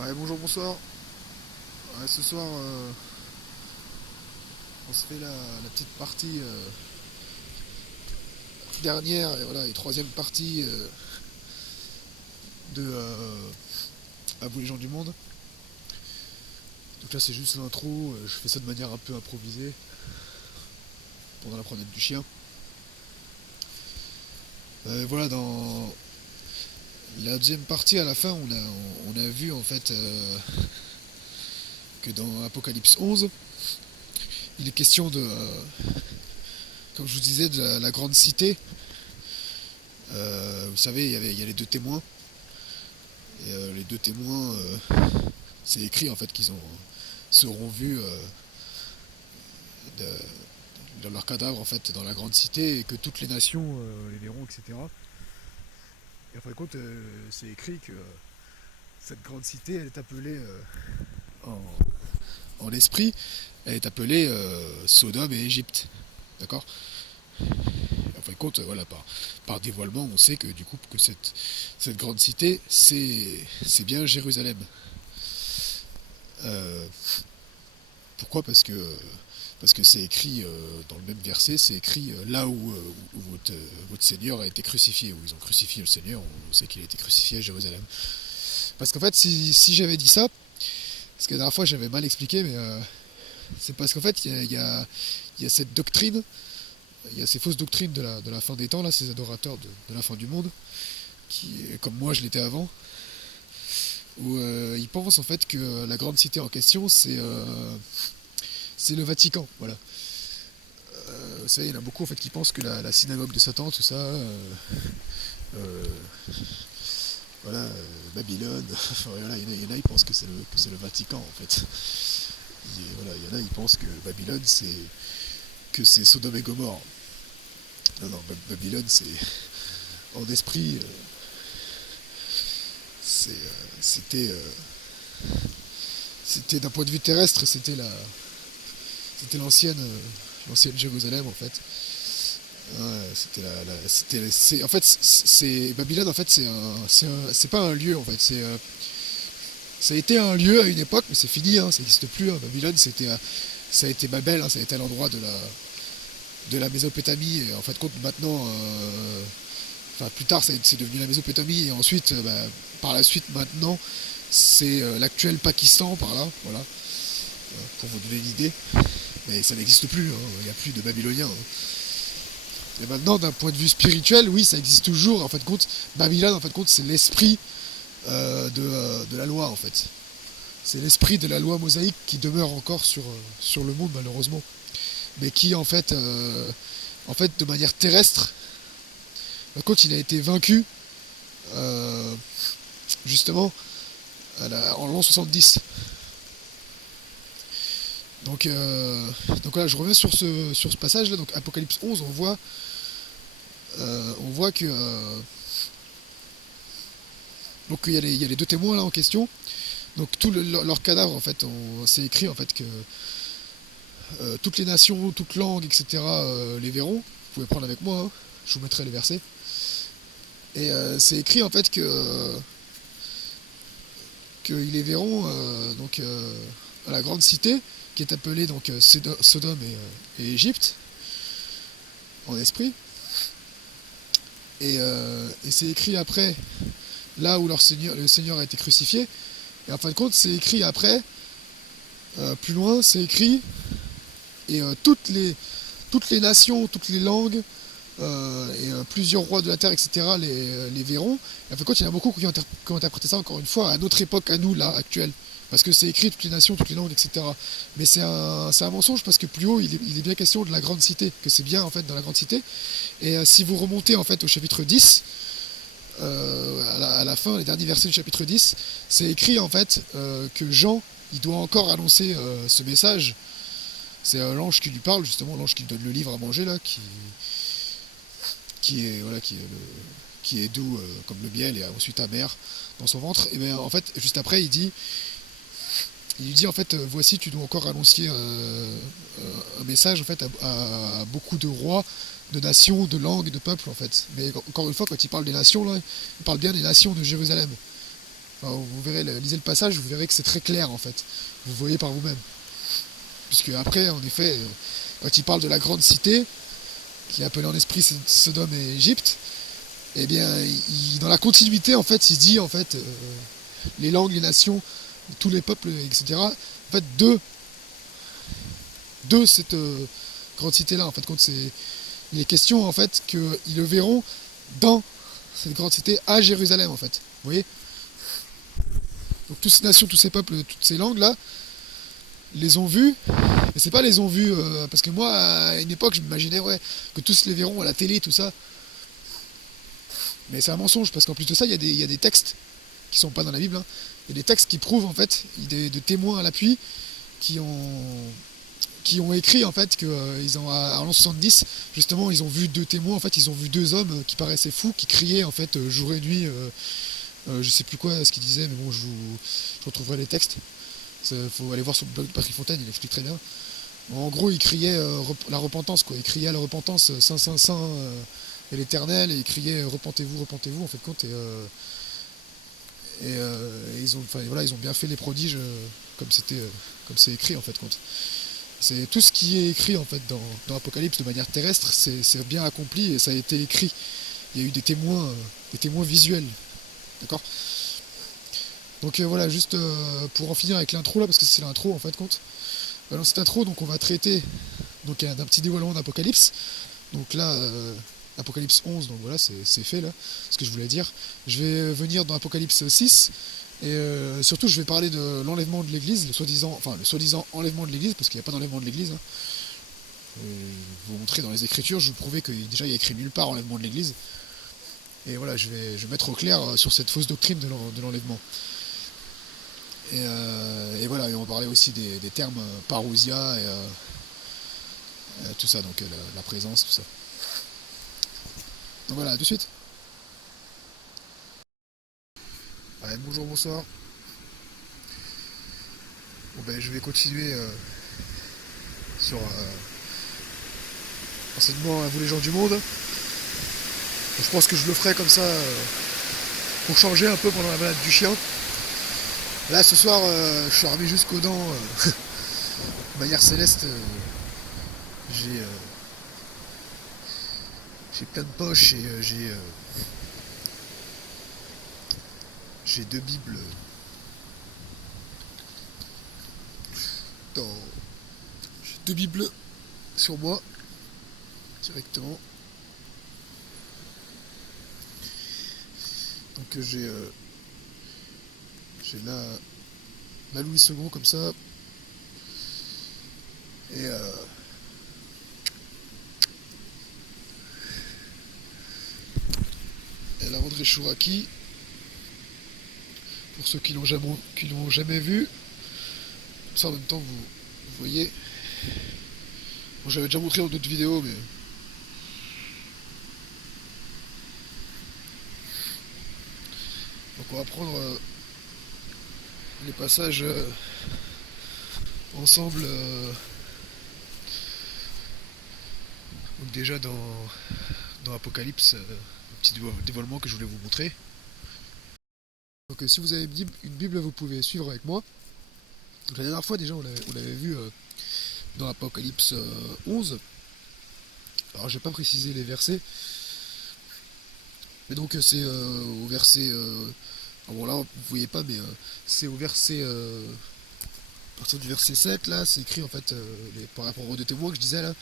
Ouais, bonjour, bonsoir. Ouais, ce soir, on se fait la petite partie dernière et voilà, et troisième partie de À vous les gens du monde. Donc là, c'est juste l'intro. Je fais ça de manière un peu improvisée pendant la promenade du chien. Voilà, dans la deuxième partie, à la fin, on a vu en fait que dans Apocalypse 11, il est question de, comme je vous disais, de la grande cité. Vous savez, il y a les deux témoins. Et les deux témoins, c'est écrit en fait qu'ils seront vus dans leur cadavre en fait dans la grande cité et que toutes les nations les verront, etc. Et en fin de compte, c'est écrit que cette grande cité, elle est appelée en, en esprit, elle est appelée Sodome et Égypte. D'accord. En fin de compte, voilà, par dévoilement, on sait que du coup que cette grande cité, c'est bien Jérusalem. Euh, Pourquoi? Parce que c'est écrit dans le même verset, c'est écrit là où votre Seigneur a été crucifié, où ils ont crucifié le Seigneur, on sait qu'il a été crucifié à Jérusalem. Parce qu'en fait, si j'avais dit ça, parce que la dernière fois j'avais mal expliqué, mais c'est parce qu'en fait, il y a cette doctrine, il y a ces fausses doctrines de la fin des temps, là, ces adorateurs de la fin du monde, qui, comme moi je l'étais avant, où ils pensent en fait que la grande cité en question, c'est le Vatican, voilà. Vous savez, il y en a beaucoup en fait qui pensent que la synagogue de Satan, tout ça, euh, voilà, Babylone, enfin, voilà, il y en a, ils pensent que c'est le Vatican en fait. Voilà, il y en a, ils pensent que Babylone c'est Sodome et Gomorre. Non, non, Babylone c'est en esprit, c'était d'un point de vue terrestre, c'était l'ancienne Jérusalem en fait. Ouais, en fait, Babylone en fait c'est pas un lieu en fait, ça a été un lieu à une époque, mais c'est fini, hein, ça n'existe plus. Hein. Babylone, ça a été Babel, hein, ça a été l'endroit de la Mésopotamie. Et en fait, compte maintenant, enfin plus tard, c'est devenu la Mésopotamie, et ensuite, par la suite, maintenant, c'est l'actuel Pakistan par là, voilà, pour vous donner une idée. Mais ça n'existe plus, hein, il n'y a plus de Babyloniens. Hein. Et maintenant, d'un point de vue spirituel, oui, ça existe toujours. En fait, compte, Babylone, en fait, compte, c'est l'esprit de la loi, en fait. C'est l'esprit de la loi mosaïque qui demeure encore sur le monde, malheureusement. Mais qui, en fait de manière terrestre, quand il a été vaincu, euh, justement, en l'an 70. Donc voilà, je reviens sur ce passage-là. Donc Apocalypse 11, on voit que donc il y a les deux témoins là en question. Donc tout leur cadavre, en fait, c'est écrit en fait que toutes les nations, toutes langues, etc. Les verront. Vous pouvez prendre avec moi, hein. Je vous mettrai les versets. Et c'est écrit en fait qu'ils les verront donc à la grande cité qui est appelée donc Sodome et Égypte en esprit. Et c'est écrit après là où le Seigneur a été crucifié. Et en fin de compte, c'est écrit après, plus loin, c'est écrit et toutes les nations, toutes les langues et plusieurs rois de la terre, etc., les verront. Et en fin de compte, il y en a beaucoup qui ont interprété ça, encore une fois, à notre époque, à nous, là, actuelle. Parce que c'est écrit toutes les nations, toutes les langues, etc. Mais c'est un mensonge parce que plus haut, il est bien question de la grande cité, que c'est bien en fait dans la grande cité. Et si vous remontez en fait au chapitre 10, à la fin, les derniers versets du chapitre 10, c'est écrit en fait que Jean, il doit encore annoncer ce message. C'est l'ange qui lui parle, justement, l'ange qui lui donne le livre à manger, là, qui est, voilà, qui est doux comme le miel et ensuite amer dans son ventre. Et bien en fait, juste après, il lui dit en fait, voici, tu dois encore annoncer un message en fait à beaucoup de rois, de nations, de langues, de peuples en fait. Mais encore une fois, quand il parle des nations là, il parle bien des nations de Jérusalem. Alors, vous verrez, lisez le passage, vous verrez que c'est très clair en fait. Vous voyez par vous-même. Puisque après, en effet, quand il parle de la grande cité, qui est appelée en esprit Sodome et Égypte, eh bien, dans la continuité, en fait, il dit en fait les langues, les nations, tous les peuples, etc. En fait, de cette grande cité-là, en fait, quand il est question en fait qu'ils le verront dans cette grande cité à Jérusalem, en fait. Vous voyez? Donc toutes ces nations, tous ces peuples, toutes ces langues-là, ils les ont vus, mais c'est pas les ont vus, parce que moi, à une époque, je m'imaginais que tous les verront à la télé, tout ça. Mais c'est un mensonge, parce qu'en plus de ça, il y a des textes qui sont pas dans la Bible. Hein. Il y a des textes qui prouvent, en fait, de témoins à l'appui, qui ont écrit, en fait, que ils ont, en l'an 70, justement, ils ont vu deux témoins, en fait, ils ont vu deux hommes qui paraissaient fous, qui criaient, en fait, jour et nuit, je sais plus quoi ce qu'ils disaient, mais bon, je retrouverai les textes. Il faut aller voir sur le blog de Patrick Fontaine, il explique très bien. En gros, il criait la repentance, quoi. Il criait à la repentance, Saint, Saint, Saint, et l'Éternel, et il criait repentez-vous, repentez-vous, en fait, compte. Et ils ont, enfin, voilà, ils ont bien fait les prodiges comme c'est écrit, en fait, compte. C'est tout ce qui est écrit, en fait, dans Apocalypse de manière terrestre, c'est bien accompli et ça a été écrit. Il y a eu des témoins visuels, d'accord. Donc voilà, juste pour en finir avec l'intro là, parce que c'est l'intro en fait compte. Dans cette intro, donc on va traiter d'un petit dévoilement d'Apocalypse. Donc là, Apocalypse 11, donc voilà, c'est fait là, ce que je voulais dire. Je vais venir dans Apocalypse 6, et surtout je vais parler de l'enlèvement de l'église, le soi-disant enlèvement de l'église, parce qu'il n'y a pas d'enlèvement de l'église. Hein. Je vais vous montrer dans les écritures, je vais vous prouver que déjà il y a écrit nulle part enlèvement de l'église. Et voilà, je vais mettre au clair sur cette fausse doctrine de l'enlèvement. Et voilà, et on va parler aussi des termes parousia et tout ça, donc la présence, tout ça. Donc voilà, à tout de suite. Ouais, bonjour, bonsoir. Bon ben je vais continuer sur enseignement à vous les gens du monde. Donc, je pense que je le ferai comme ça pour changer un peu pendant la balade du chien. Là ce soir je suis armé jusqu'aux dents de manière céleste. J'ai plein de poches et j'ai deux bibles j'ai deux bibles sur moi directement. Donc j'ai la Louis II comme ça et la André Chouraki, pour ceux qui l'ont jamais vu. Ça en même temps vous voyez. Bon, j'avais déjà montré dans d'autres vidéos, mais donc on va prendre les passages ensemble. Donc déjà dans Apocalypse, un petit dévoilement que je voulais vous montrer. Donc si vous avez une Bible, vous pouvez suivre avec moi. Donc, la dernière fois déjà on l'avait vu dans Apocalypse 11. Alors je vais pas préciser les versets. Mais donc c'est au verset... bon là vous voyez pas, mais c'est au verset... à partir du verset 7 là, c'est écrit en fait par rapport aux deux témoins que je disais là.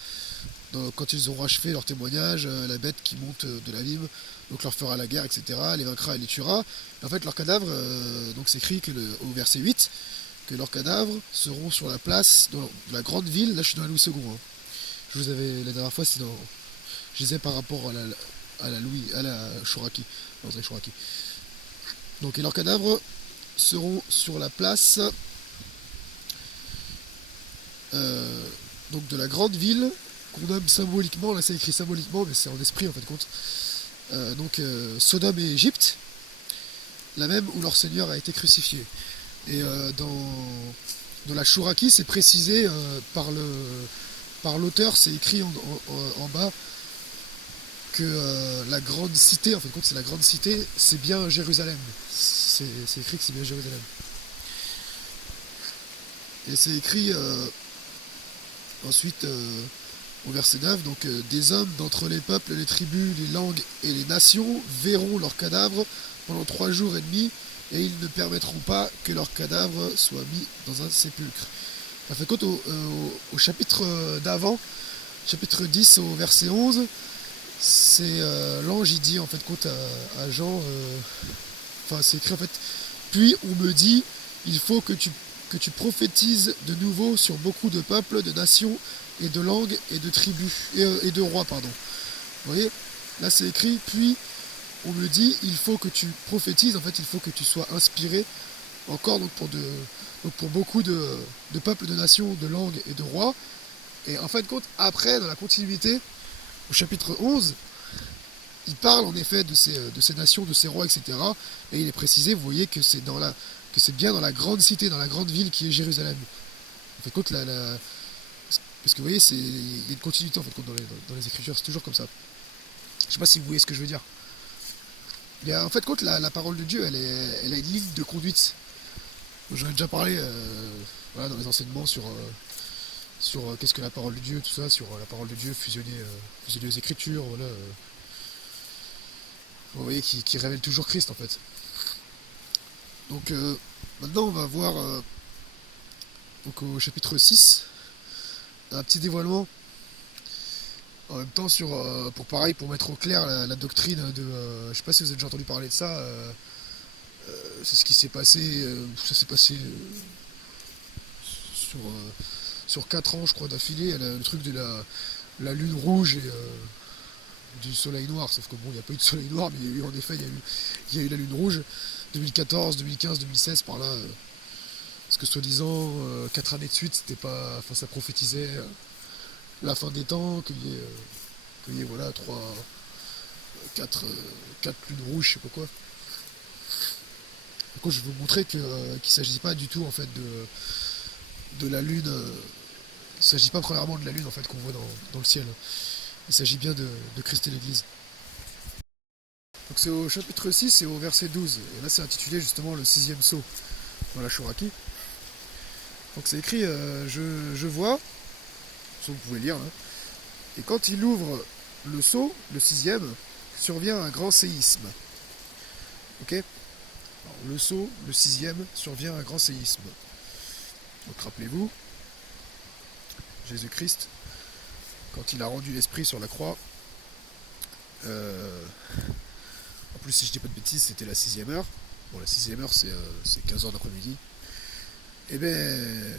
Quand ils auront achevé leur témoignage, la bête qui monte de l'abîme, donc leur fera la guerre, etc., les vaincra et les tuera. Et en fait, leurs cadavres, donc c'est écrit au verset 8, que leurs cadavres seront sur la place de la grande ville. Là, je suis dans la Louis II. Hein. Je vous avais, la dernière fois, je disais par rapport à la Chouraki, André Chouraki. Donc, et leurs cadavres seront sur la place donc de la grande ville, qu'on nomme symboliquement, là c'est écrit symboliquement, mais c'est en esprit en fait compte. Donc Sodome et Égypte, la même où leur Seigneur a été crucifié. Et dans la Chouraki, c'est précisé par l'auteur, c'est écrit en bas, que la grande cité, en fait, c'est la grande cité, c'est bien Jérusalem. C'est écrit que c'est bien Jérusalem. Et c'est écrit ensuite au verset 9, donc des hommes d'entre les peuples, les tribus, les langues et les nations verront leurs cadavres pendant 3 jours et demi, et ils ne permettront pas que leurs cadavres soient mis dans un sépulcre. Ça fait compte au chapitre d'avant, chapitre 10 au verset 11, c'est l'ange il dit en fait compte à Jean, enfin c'est écrit en fait, puis on me dit, il faut que tu prophétises de nouveau sur beaucoup de peuples, de nations et de langues et de tribus et de rois, pardon. Vous voyez, là c'est écrit, puis on me dit, il faut que tu prophétises, en fait il faut que tu sois inspiré encore donc pour beaucoup de peuples, de nations, de langues et de rois. Et en fin de compte, après, dans la continuité, au chapitre 11, il parle en effet de ces nations, de ces rois, etc. Et il est précisé, vous voyez, que c'est bien dans la grande cité, dans la grande ville qui est Jérusalem. En fin de compte, parce que vous voyez, il y a une continuité en fait, dans les Écritures, c'est toujours comme ça. Je ne sais pas si vous voyez ce que je veux dire. Mais en fait, la parole de Dieu, elle a une ligne de conduite. J'en ai déjà parlé voilà, dans les enseignements sur qu'est-ce que la parole de Dieu, tout ça, sur la parole de Dieu fusionnée aux Écritures, voilà. Vous voyez, qui révèle toujours Christ en fait. Donc maintenant on va voir donc, au chapitre 6 un petit dévoilement en même temps pour mettre au clair la doctrine de je sais pas si vous avez déjà entendu parler de ça, c'est ce qui s'est passé ça s'est passé sur 4 ans je crois d'affilée, le truc de la lune rouge et du soleil noir, sauf que bon il n'y a pas eu de soleil noir, mais il y a eu en effet il y a eu la lune rouge 2014, 2015, 2016 par là, parce que soi-disant 4 années de suite c'était pas, enfin ça prophétisait la fin des temps, qu'il y ait voilà 4 lunes rouges, je sais pas quoi. Du coup, je vais vous montrer qu'il ne s'agit pas du tout en fait de la lune. Il ne s'agit pas premièrement de la lune en fait qu'on voit dans le ciel. Il s'agit bien de Christ et l'Église. Donc c'est au chapitre 6 et au verset 12. Et là c'est intitulé justement le 6e sceau dans la Chouraki. Donc c'est écrit je vois, vous pouvez lire, hein, et quand il ouvre le sceau, le 6e, survient un grand séisme. Ok. Alors, le sceau, le 6e, survient un grand séisme. Donc rappelez-vous, Jésus-Christ, quand il a rendu l'esprit sur la croix, en plus si je dis pas de bêtises, c'était la 6e heure. Bon, la 6e heure c'est 15h d'après-midi. Et ben,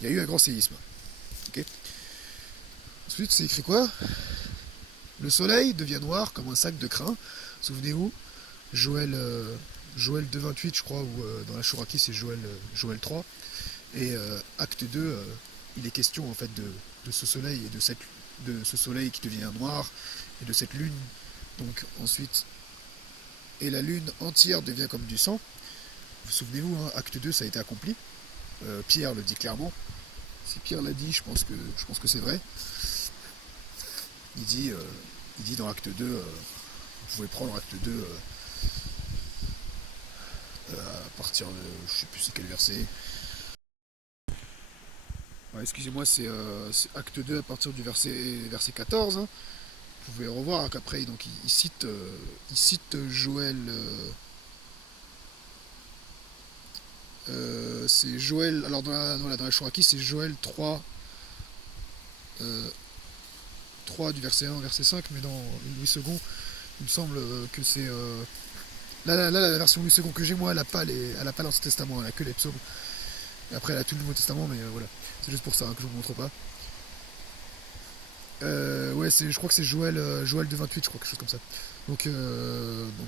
il y a eu un grand séisme. Ok. Ensuite, c'est écrit quoi? Le soleil devient noir comme un sac de crin. Souvenez-vous, Joël 2,28 je crois, ou dans la Chouraki c'est Joël 3. Et acte 2, il est question en fait de ce soleil et de ce soleil qui devient noir et de cette lune. Donc ensuite, et la lune entière devient comme du sang. Vous souvenez-vous, hein, acte 2 ça a été accompli. Pierre le dit clairement. Si Pierre l'a dit, je pense que c'est vrai. Il dit dans acte 2, vous pouvez prendre acte 2 à partir de, je sais plus c'est quel verset. Ouais, excusez-moi, c'est acte 2 à partir du verset 14. Hein. Vous pouvez revoir qu'après donc il cite Joël. C'est Joël. Alors dans la Chouraki, c'est Joël 3. 3 du verset 1 au verset 5, mais dans Louis II, il me semble que c'est. Là, la version Louis II que j'ai, moi, elle n'a pas l'Ancien Testament, elle a que les psaumes. Et après, elle a tout le Nouveau Testament, mais voilà. C'est juste pour ça hein, que je ne vous montre pas. Ouais, je crois que c'est Joël 2,28, je crois, quelque chose comme ça. Donc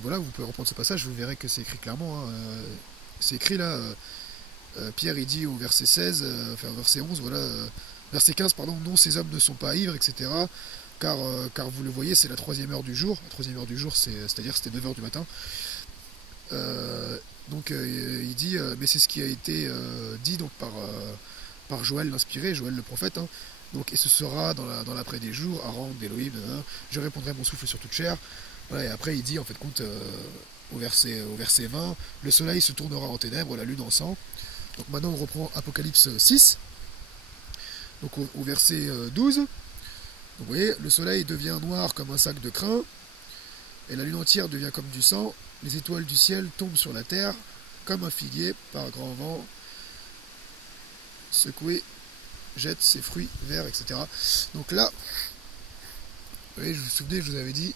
voilà, vous pouvez reprendre ce passage, vous verrez que c'est écrit clairement. Hein, c'est écrit là, Pierre il dit au verset 16, enfin verset 11, voilà, verset 15, pardon, non, ces hommes ne sont pas ivres, etc. Car vous le voyez, c'est la 3e heure du jour. La 3e heure du jour, c'est-à-dire c'était 9h du matin. Donc il dit, mais c'est ce qui a été dit donc par Joël l'inspiré, Joël le prophète, hein, Donc, et ce sera dans l'après des jours, Aran, d'Elohim, je répondrai mon souffle sur toute chair. Voilà, et après il dit en fait compte au verset 20, le soleil se tournera en ténèbres, la lune en sang. Donc maintenant on reprend Apocalypse 6, donc au verset 12. Donc vous voyez, le soleil devient noir comme un sac de crin, et la lune entière devient comme du sang, les étoiles du ciel tombent sur la terre, comme un figuier par grand vent, secoué, jette ses fruits verts, etc. Donc là, vous voyez, je vous souvenez, je vous avais dit,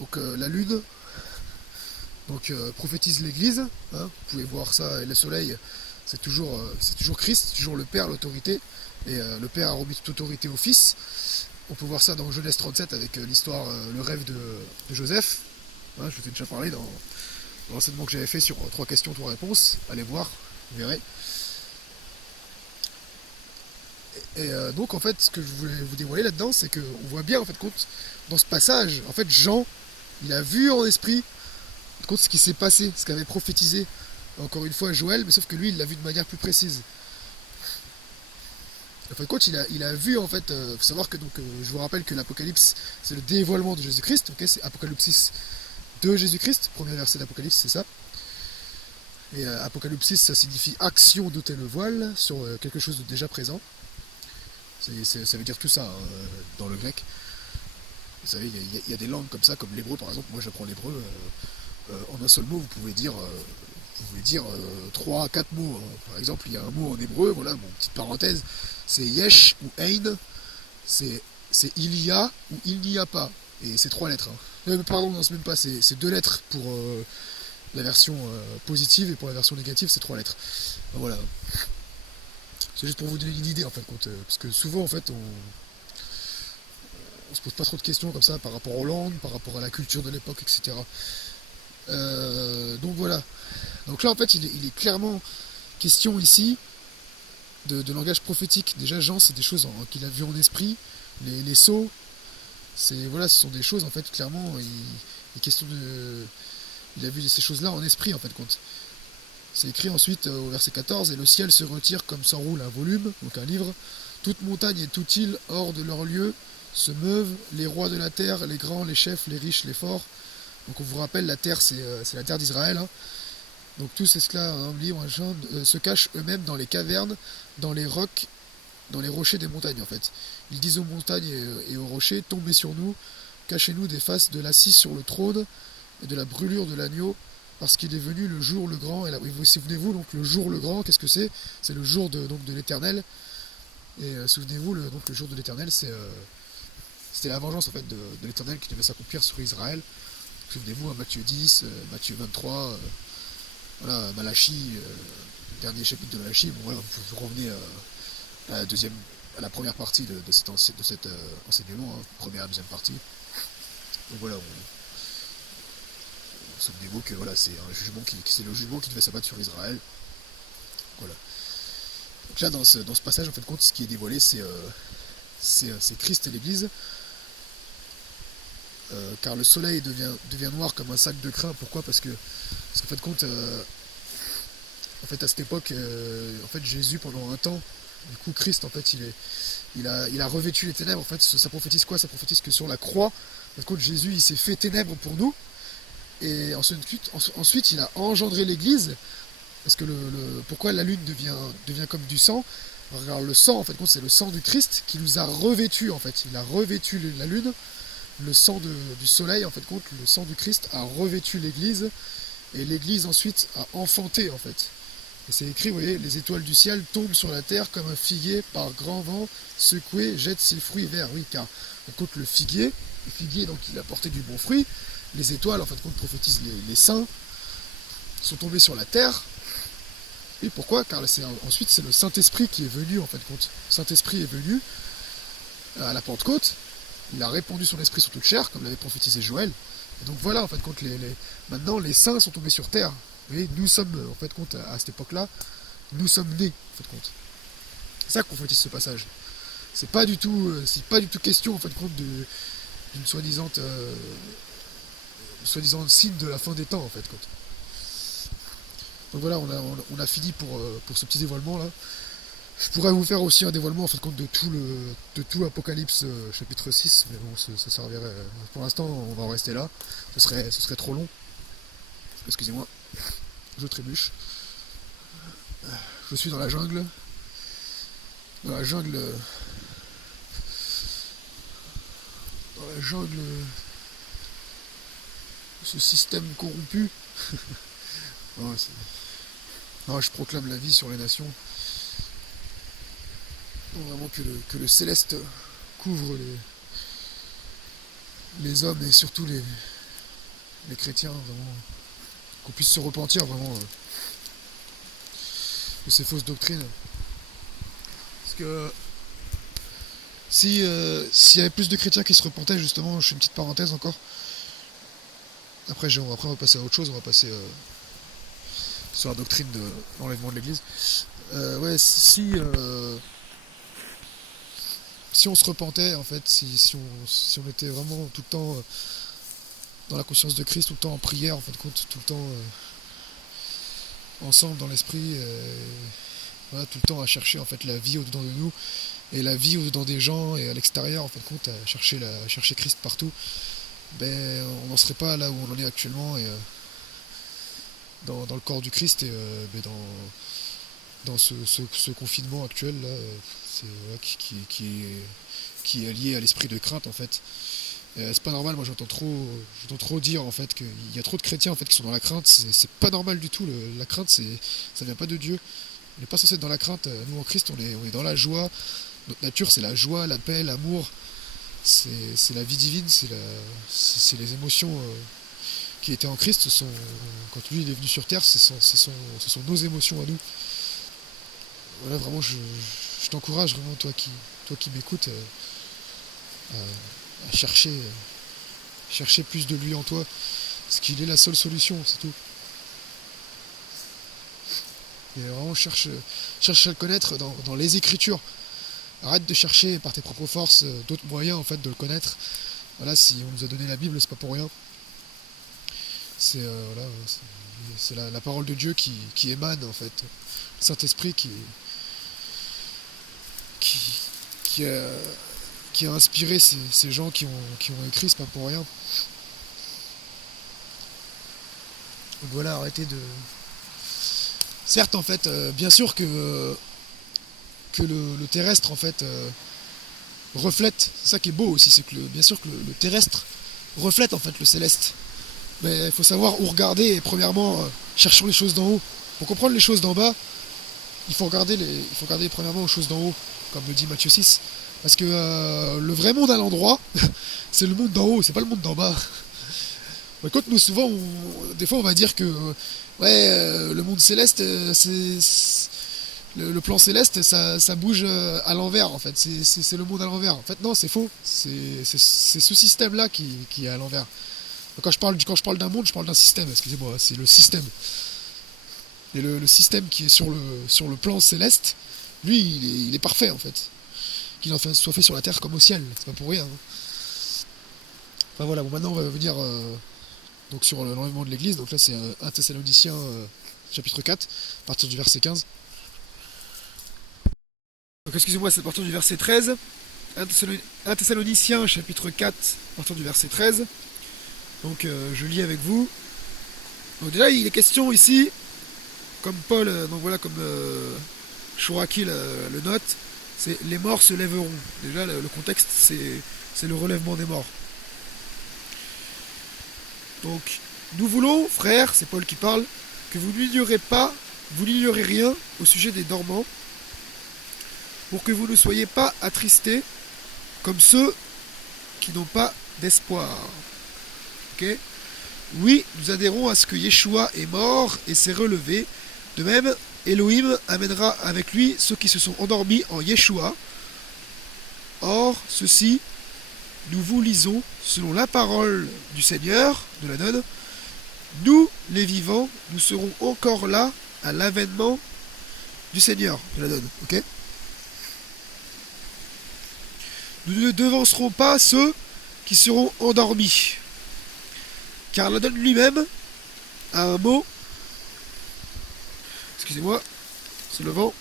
donc la lune donc prophétise l'Église, vous pouvez voir ça, et le soleil, c'est toujours Christ, toujours le Père, l'autorité, et le Père a remis toute autorité au Fils. On peut voir ça dans Genèse 37 avec l'histoire, le rêve de Joseph. Je vous ai déjà parlé dans l'enseignement que j'avais fait sur 3 questions, 3 réponses. Allez voir, vous verrez. Et donc en fait, ce que je voulais vous dévoiler là-dedans, c'est qu'on voit bien en fait compte dans ce passage, en fait Jean, il a vu en esprit compte ce qui s'est passé, ce qu'avait prophétisé encore une fois Joël, mais sauf que lui il l'a vu de manière plus précise. En fait, compte, il a vu en fait, faut savoir que donc je vous rappelle que l'Apocalypse c'est le dévoilement de Jésus-Christ, ok, c'est Apocalypse de Jésus-Christ, premier verset d'Apocalypse, c'est ça. Et Apocalypse ça signifie action d'ôter le voile sur quelque chose de déjà présent. Ça veut dire tout ça dans le grec. Vous savez, il y a des langues comme ça, comme l'hébreu par exemple. Moi j'apprends l'hébreu. En un seul mot, vous pouvez dire 3 à 4 mots. Par exemple, il y a un mot en hébreu, voilà, bon, petite parenthèse, c'est yesh ou ein, c'est il y a ou il n'y a pas. Et c'est 3 lettres. Pardon, non, c'est même pas, c'est 2 lettres pour la version positive, et pour la version négative, c'est 3 lettres. Ben, voilà. C'est juste pour vous donner une idée en fait, parce que souvent en fait on se pose pas trop de questions comme ça par rapport aux langues, par rapport à la culture de l'époque, etc. Donc voilà. Donc là en fait il est clairement question ici de langage prophétique. Déjà Jean c'est des choses qu'il a vues en esprit, les sceaux, ce sont des choses en fait clairement il est question il a vu ces choses là en esprit en fait compte. C'est écrit ensuite au verset 14, et le ciel se retire comme s'enroule un volume, donc un livre. Toute montagne et toute île hors de leur lieu se meuvent, les rois de la terre, les grands, les chefs, les riches, les forts. Donc on vous rappelle, la terre c'est la terre d'Israël. Donc tous esclaves libres se cachent eux-mêmes dans les cavernes, dans les rocs, dans les rochers des montagnes en fait. Ils disent aux montagnes et aux rochers, tombez sur nous, cachez-nous des faces de l'assis sur le trône et de la brûlure de l'agneau. Parce qu'il est venu le jour le grand, et là, souvenez-vous, donc le jour le grand, qu'est-ce que c'est? C'est le jour de l'Éternel, et souvenez-vous, le jour de l'Éternel, c'était la vengeance en fait de l'Éternel qui devait s'accomplir sur Israël. Souvenez-vous, à Matthieu 10, Matthieu 23, voilà, Malachie, dernier chapitre de Malachie, bon voilà, vous revenez à la première partie de cet enseignement, première et deuxième partie. Donc voilà, souvenez-vous que voilà, c'est le jugement qui devait s'abattre sur Israël. Voilà. Donc là, dans ce passage, en fait, compte, ce qui est dévoilé, c'est Christ et l'Église. Car le soleil devient noir comme un sac de crin. Pourquoi? Parce qu'en fait, compte, en fait, à cette époque, en fait, Jésus, pendant un temps, du coup, Christ, en fait, il a revêtu les ténèbres. En fait, ça prophétise quoi? Ça prophétise que sur la croix, en fait, compte, Jésus, il s'est fait ténèbres pour nous. Et ensuite, il a engendré l'Église, parce que pourquoi la lune devient comme du sang? Alors, le sang, en fait, c'est le sang du Christ qui nous a revêtus, en fait. Il a revêtu la lune, le sang du soleil, en fait, le sang du Christ a revêtu l'Église, et l'Église ensuite a enfanté, en fait. Et c'est écrit, vous voyez, les étoiles du ciel tombent sur la terre comme un figuier par grand vent, secoué, jette ses fruits verts. Oui, car le figuier, donc il a porté du bon fruit. Les étoiles, en fait, qu'on prophétise les saints, sont tombés sur la terre. Et pourquoi? Car ensuite, c'est le Saint-Esprit qui est venu, en fait. Le Saint-Esprit est venu à la Pentecôte. Il a répandu son esprit sur toute chair, comme l'avait prophétisé Joël. Et donc voilà, en fait, maintenant, les saints sont tombés sur terre. Vous voyez, nous sommes, en fait, à cette époque-là, nous sommes nés, en fait, compte. C'est ça qu'on prophétise ce passage. C'est pas du tout question, en fait, d'une soi-disant signe de la fin des temps, en fait. Donc voilà, on a fini pour ce petit dévoilement là. Je pourrais vous faire aussi un dévoilement en fait compte de tout Apocalypse chapitre 6, mais bon ça servirait. Pour l'instant on va en rester là. Ce serait trop long. Excusez-moi, je trébuche. Je suis dans la jungle. Dans la jungle. Dans la jungle. Ce système corrompu. Non, non, je proclame la vie sur les nations. Donc vraiment que le céleste couvre les hommes et surtout les chrétiens, vraiment. Qu'on puisse se repentir vraiment de ces fausses doctrines. Parce que s'il y avait plus de chrétiens qui se repentaient, justement, je fais une petite parenthèse encore. Après on va passer à autre chose, on va passer sur la doctrine de l'enlèvement de l'église. Ouais, si on se repentait, en fait, si on était vraiment tout le temps dans la conscience de Christ, tout le temps en prière, en fait, tout le temps ensemble dans l'esprit, voilà, tout le temps à chercher en fait la vie au-dedans de nous et la vie au-dedans des gens et à l'extérieur, en fait, à chercher Christ partout, ben on n'en serait pas là où on en est actuellement et dans le corps du Christ et ben, dans ce confinement actuel là, qui est lié à l'esprit de crainte en fait. C'est pas normal, moi j'entends trop dire en fait qu'il y a trop de chrétiens en fait qui sont dans la crainte, c'est pas normal du tout, la crainte ça vient pas de Dieu. On n'est pas censé être dans la crainte, nous en Christ on est dans la joie, notre nature c'est la joie, la paix, l'amour, c'est la vie divine, c'est les émotions qui étaient en Christ, quand lui il est venu sur terre, ce sont nos émotions à nous. Voilà, vraiment je t'encourage vraiment, toi qui m'écoutes, à chercher plus de lui en toi, parce qu'il est la seule solution, c'est tout. Et vraiment cherche à le connaître dans les Écritures. Arrête de chercher par tes propres forces d'autres moyens en fait de le connaître. Voilà, si on nous a donné la Bible, c'est pas pour rien. C'est voilà, c'est la parole de Dieu qui émane en fait. Le Saint-Esprit qui a inspiré ces gens qui ont écrit, c'est pas pour rien. Donc voilà, arrêtez de... Certes, en fait, bien sûr que le terrestre, en fait, reflète, c'est ça qui est beau aussi, c'est que bien sûr que le terrestre reflète, en fait, le céleste. Mais il faut savoir où regarder, et premièrement, cherchons les choses d'en haut. Pour comprendre les choses d'en bas, il faut regarder premièrement aux choses d'en haut, comme le dit Matthieu 6. Parce que le vrai monde à l'endroit, c'est le monde d'en haut, c'est pas le monde d'en bas. Quand nous, souvent, des fois, on va dire que le monde céleste, le plan céleste, ça bouge à l'envers, en fait. C'est le monde à l'envers. En fait, non, c'est faux. C'est ce système-là qui est à l'envers. Quand je parle d'un monde, je parle d'un système, excusez-moi, c'est le système. Et le système qui est sur le plan céleste, lui, il est parfait, en fait. Qu'il soit fait sur la terre comme au ciel, c'est pas pour rien. Hein. Enfin voilà, bon, maintenant on va venir donc sur l'enlèvement de l'église. Donc là c'est 1 Thessaloniciens chapitre 4, à partir du verset 15. Donc excusez-moi, c'est à partir du verset 13. 1 Thessaloniciens chapitre 4, à partir du verset 13. Donc je lis avec vous. Donc déjà il est question ici, comme Paul, donc voilà, comme Chouraki le note, c'est les morts se lèveront. Déjà le contexte c'est le relèvement des morts. Donc nous voulons, frères, c'est Paul qui parle, que vous n'ignorez rien au sujet des dormants, pour que vous ne soyez pas attristés comme ceux qui n'ont pas d'espoir. Ok ? Oui, nous adhérons à ce que Yeshua est mort et s'est relevé. De même, Elohim amènera avec lui ceux qui se sont endormis en Yeshua. Or, ceci, nous vous lisons selon la parole du Seigneur, de la donne. Nous, les vivants, nous serons encore là à l'avènement du Seigneur, de la donne. Ok ? Nous ne devancerons pas ceux qui seront endormis. Car la donne lui-même a un mot. Excusez-moi, c'est le vent.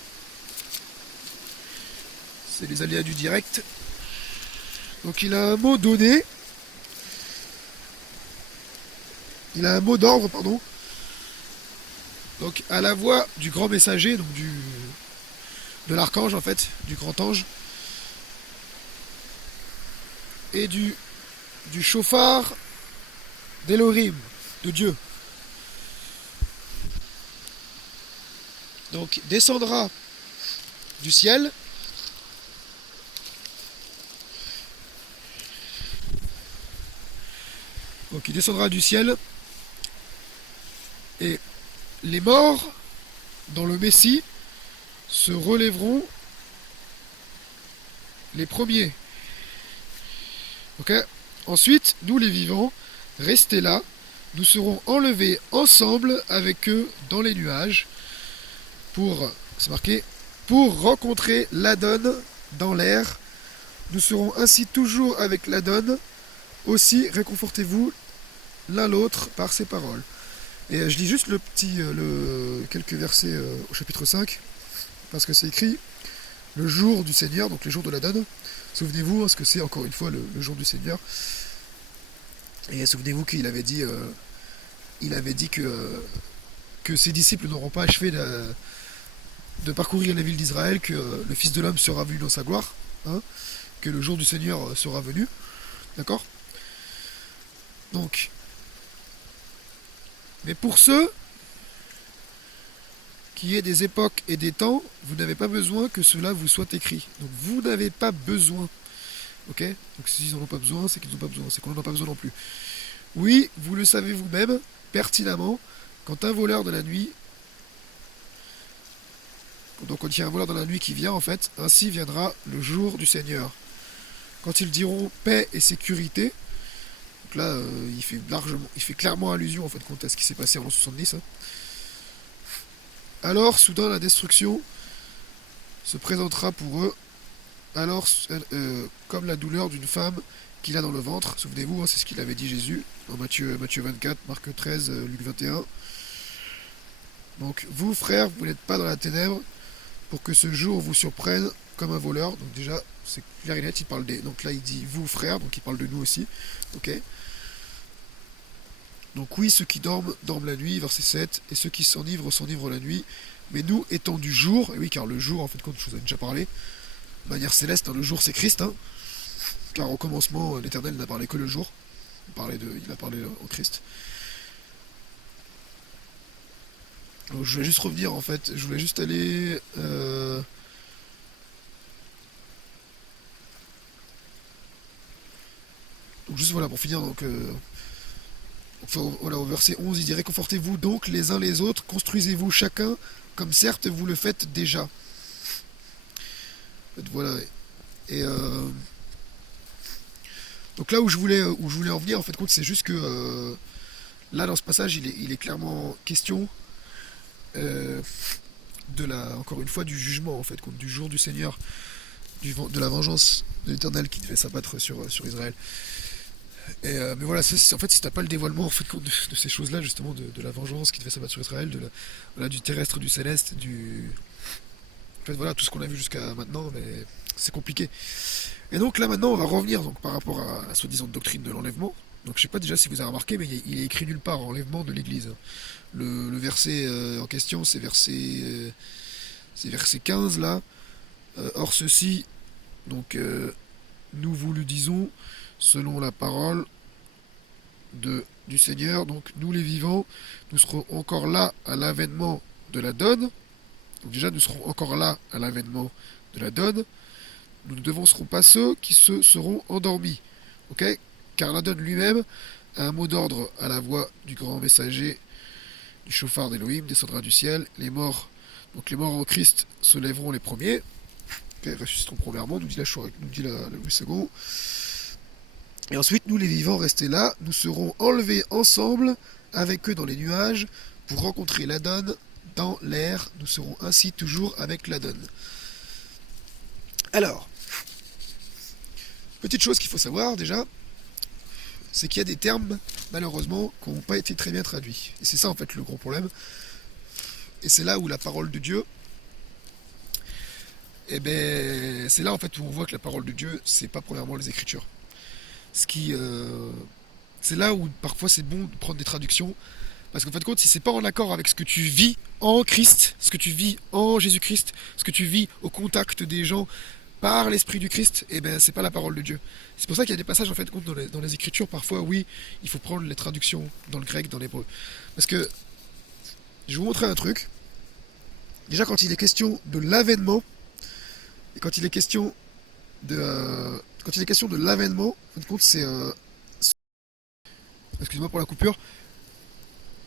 c'est les aléas du direct. Donc il a un mot donné, il a un mot d'ordre, pardon. Donc à la voix du grand messager, donc de l'archange en fait, du grand ange, et du chauffard d'Elohim, de Dieu. Donc descendra du ciel donc il descendra du ciel et les morts dans le Messie se relèveront les premiers. Ok. Ensuite, nous les vivants, restés là, nous serons enlevés ensemble avec eux dans les nuages c'est marqué, pour rencontrer l'Adon dans l'air. Nous serons ainsi toujours avec l'Adon. Aussi, réconfortez-vous l'un l'autre par ces paroles. Et je lis juste quelques versets au chapitre 5, parce que c'est écrit le jour du Seigneur, donc les jours de l'Adon. Souvenez-vous, ce que c'est encore une fois le jour du Seigneur. Et souvenez-vous qu'il avait dit, que ses disciples n'auront pas achevé de parcourir les villes d'Israël, que le Fils de l'homme sera venu dans sa gloire, hein, que le jour du Seigneur sera venu. D'accord ? Donc, mais pour ceux qui aient des époques et des temps, vous n'avez pas besoin que cela vous soit écrit. Donc vous n'avez pas besoin. Ok ? Donc s'ils n'en ont pas besoin, c'est qu'ils n'ont pas besoin. C'est qu'on n'en a pas besoin non plus. Oui, vous le savez vous-même, pertinemment, quand un voleur de la nuit... Donc quand il y a un voleur dans la nuit qui vient, en fait, ainsi viendra le jour du Seigneur. Quand ils diront paix et sécurité, donc là, il fait clairement allusion en fait à ce qui s'est passé en l'an 70. Hein. Alors, soudain, la destruction se présentera pour eux, alors comme la douleur d'une femme qu'il a dans le ventre. Souvenez-vous, hein, c'est ce qu'il avait dit Jésus dans Matthieu 24, Marc 13, Luc 21. Donc, vous, frères, vous n'êtes pas dans la ténèbre, pour que ce jour vous surprenne comme un voleur. Donc déjà, c'est clair et net, il parle des... Donc là, il dit vous, frères, donc il parle de nous aussi. Ok. Donc oui, ceux qui dorment, dorment la nuit, verset 7, et ceux qui s'enivrent, s'enivrent la nuit. Mais nous, étant du jour, et oui, car le jour, en fait, comme je vous ai déjà parlé, de manière céleste, hein, le jour c'est Christ, hein, car au commencement, l'Éternel n'a parlé que le jour. Il a parlé au Christ. Donc, je vais juste revenir en fait, je voulais juste aller donc juste voilà pour finir voilà au verset 11 il dit réconfortez-vous donc les uns les autres, construisez-vous chacun comme certes vous le faites déjà. En fait, voilà et donc là où je voulais en venir en fait compte c'est juste que là dans ce passage il est clairement question encore une fois du jugement en fait, du jour du Seigneur, de la vengeance de l'Éternel qui devait s'abattre sur Israël. Mais voilà, en fait, si t'as pas le dévoilement en fait, de ces choses-là, justement, de la vengeance qui devait s'abattre sur Israël, voilà, du terrestre, du céleste, en fait, voilà, tout ce qu'on a vu jusqu'à maintenant, mais c'est compliqué. Et donc là, maintenant, on va revenir donc, par rapport à la soi-disant doctrine de l'enlèvement. Donc je sais pas déjà si vous avez remarqué, mais il est écrit nulle part enlèvement de l'Église. Le verset en question, c'est verset 15 là. Or ceci, donc nous vous le disons, selon la parole du Seigneur, donc nous les vivants, nous serons encore là à l'avènement de la donne. Donc déjà, nous serons encore là à l'avènement de la donne. Nous ne devancerons pas ceux qui se seront endormis. Ok ? Car la donne lui-même a un mot d'ordre à la voix du grand messager du chauffard d'Elohim descendra du ciel. Donc les morts en Christ se lèveront les premiers. Okay, ressusciteront premièrement, nous dit le second. Et ensuite, nous les vivants restés là, nous serons enlevés ensemble avec eux dans les nuages pour rencontrer l'Adon dans l'air. Nous serons ainsi toujours avec l'Adon. Alors, petite chose qu'il faut savoir déjà, c'est qu'il y a des termes, malheureusement, qui n'ont pas été très bien traduits. Et c'est ça, en fait, le gros problème. Et c'est là où la parole de Dieu Et ben c'est là en fait où on voit que la parole de Dieu, c'est pas premièrement les Écritures. Ce qui, c'est là où parfois c'est bon de prendre des traductions, parce qu'en fin de compte, si c'est pas en accord avec ce que tu vis en Christ, ce que tu vis en Jésus-Christ, ce que tu vis au contact des gens par l'Esprit du Christ, et ben c'est pas la parole de Dieu. C'est pour ça qu'il y a des passages en fait compte dans les Écritures, parfois oui, il faut prendre les traductions dans le grec, dans l'hébreu. Parce que je vais vous montrer un truc. Déjà quand il est question de l'avènement, et quand il est question quand il est question de l'avènement, en fin de compte c'est excuse-moi pour la coupure.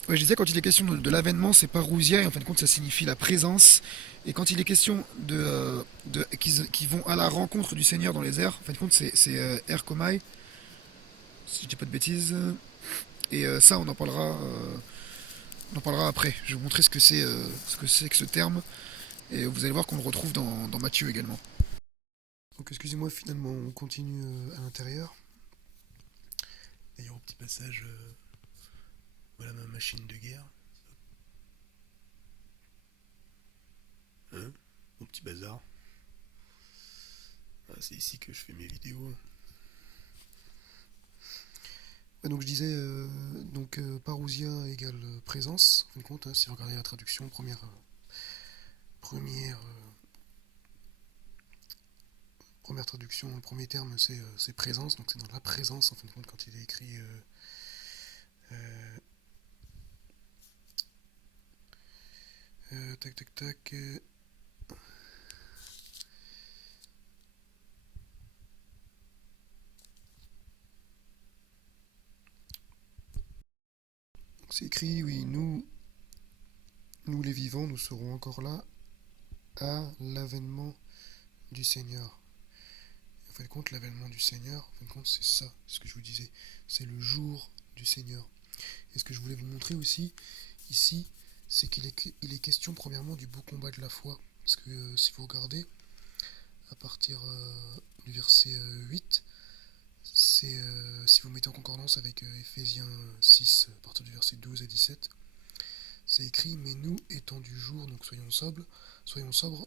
Ouais, je disais, quand il est question de l'avènement, c'est parousia, et en fin de compte, ça signifie la présence. Et quand il est question qui vont à la rencontre du Seigneur dans les airs, en fin de compte, c'est Erkomai, si je dis pas de bêtises. Et ça, on en parlera après. Je vais vous montrer ce que c'est que ce terme. Et vous allez voir qu'on le retrouve dans Matthieu également. Donc, excusez-moi, finalement, on continue à l'intérieur. D'ailleurs, au petit passage, voilà ma machine de guerre. Hein, mon petit bazar. Ah, c'est ici que je fais mes vidéos. Donc je disais, parousia égale présence, en fin de compte, hein, si vous regardez la traduction, première, première traduction, le premier terme c'est présence, donc c'est dans la présence, en fin de compte, quand il est écrit tac tac tac. C'est écrit, oui, nous les vivants, nous serons encore là à l'avènement du Seigneur. En fin de compte, l'avènement du Seigneur, en fin de compte, c'est ça, ce que je vous disais, c'est le jour du Seigneur. Et ce que je voulais vous montrer aussi, ici, c'est il est question premièrement du beau combat de la foi. Parce que si vous regardez, à partir du verset 8, si vous mettez en concordance avec Ephésiens 6, à partir du verset 12 à 17, c'est écrit: mais nous, étant du jour, donc soyons sobres,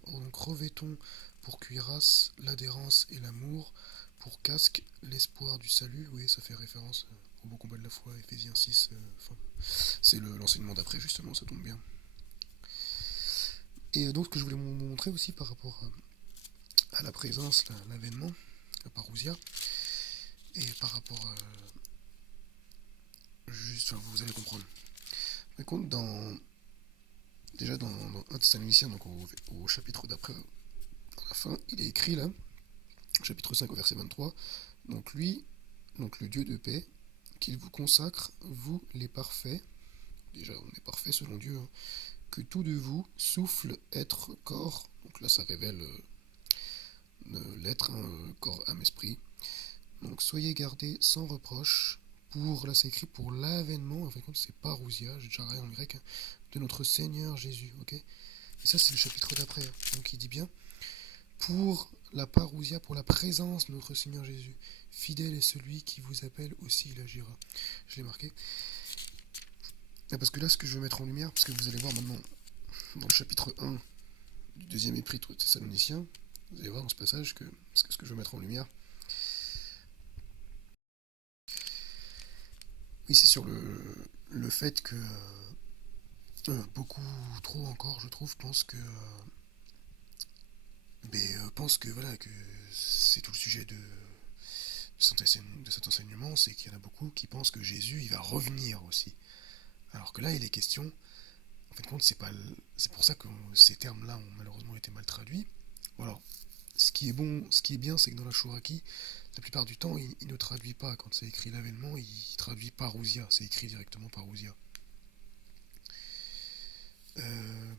donc revêtons pour cuirasse l'adhérence et l'amour, pour casque l'espoir du salut. Oui, ça fait référence au beau combat de la foi, Ephésiens 6, c'est l'enseignement d'après, justement, ça tombe bien. Et donc, ce que je voulais vous montrer aussi par rapport à la présence, l'avènement, la parousia, et par rapport juste, enfin, vous allez comprendre. Par contre, déjà dans 1 Thessaloniciens, donc au chapitre d'après, à la fin, il est écrit là, chapitre 5 au verset 23, donc lui, donc le Dieu de paix, qu'il vous consacre, vous les parfaits, déjà on est parfait selon Dieu, hein, que tout de vous souffle être corps, donc là ça révèle l'être, hein, corps, âme, esprit, donc soyez gardés sans reproche pour, là c'est écrit pour l'avènement, en fin de compte c'est parousia, j'ai déjà rien en grec, hein, de notre Seigneur Jésus, ok. Et ça c'est le chapitre d'après, hein. Donc il dit bien, pour la parousia, pour la présence de notre Seigneur Jésus, fidèle est celui qui vous appelle aussi, il agira. Je l'ai marqué. Ah, parce que là ce que je veux mettre en lumière, parce que vous allez voir maintenant, dans le chapitre 1 du deuxième épître aux Thessaloniciens, vous allez voir dans ce passage que ce que je veux mettre en lumière, oui, c'est sur le fait que beaucoup trop encore, je trouve, pensent que voilà que c'est tout le sujet de cet enseignement, c'est qu'il y en a beaucoup qui pensent que Jésus il va revenir aussi. Alors que là il est question, en fin de compte c'est pour ça que ces termes-là ont malheureusement été mal traduits. Bon, alors ce qui est bien, c'est que dans la Chouraki, la plupart du temps, il ne traduit pas. Quand c'est écrit l'avènement, il traduit parousia. C'est écrit directement parousia. Euh,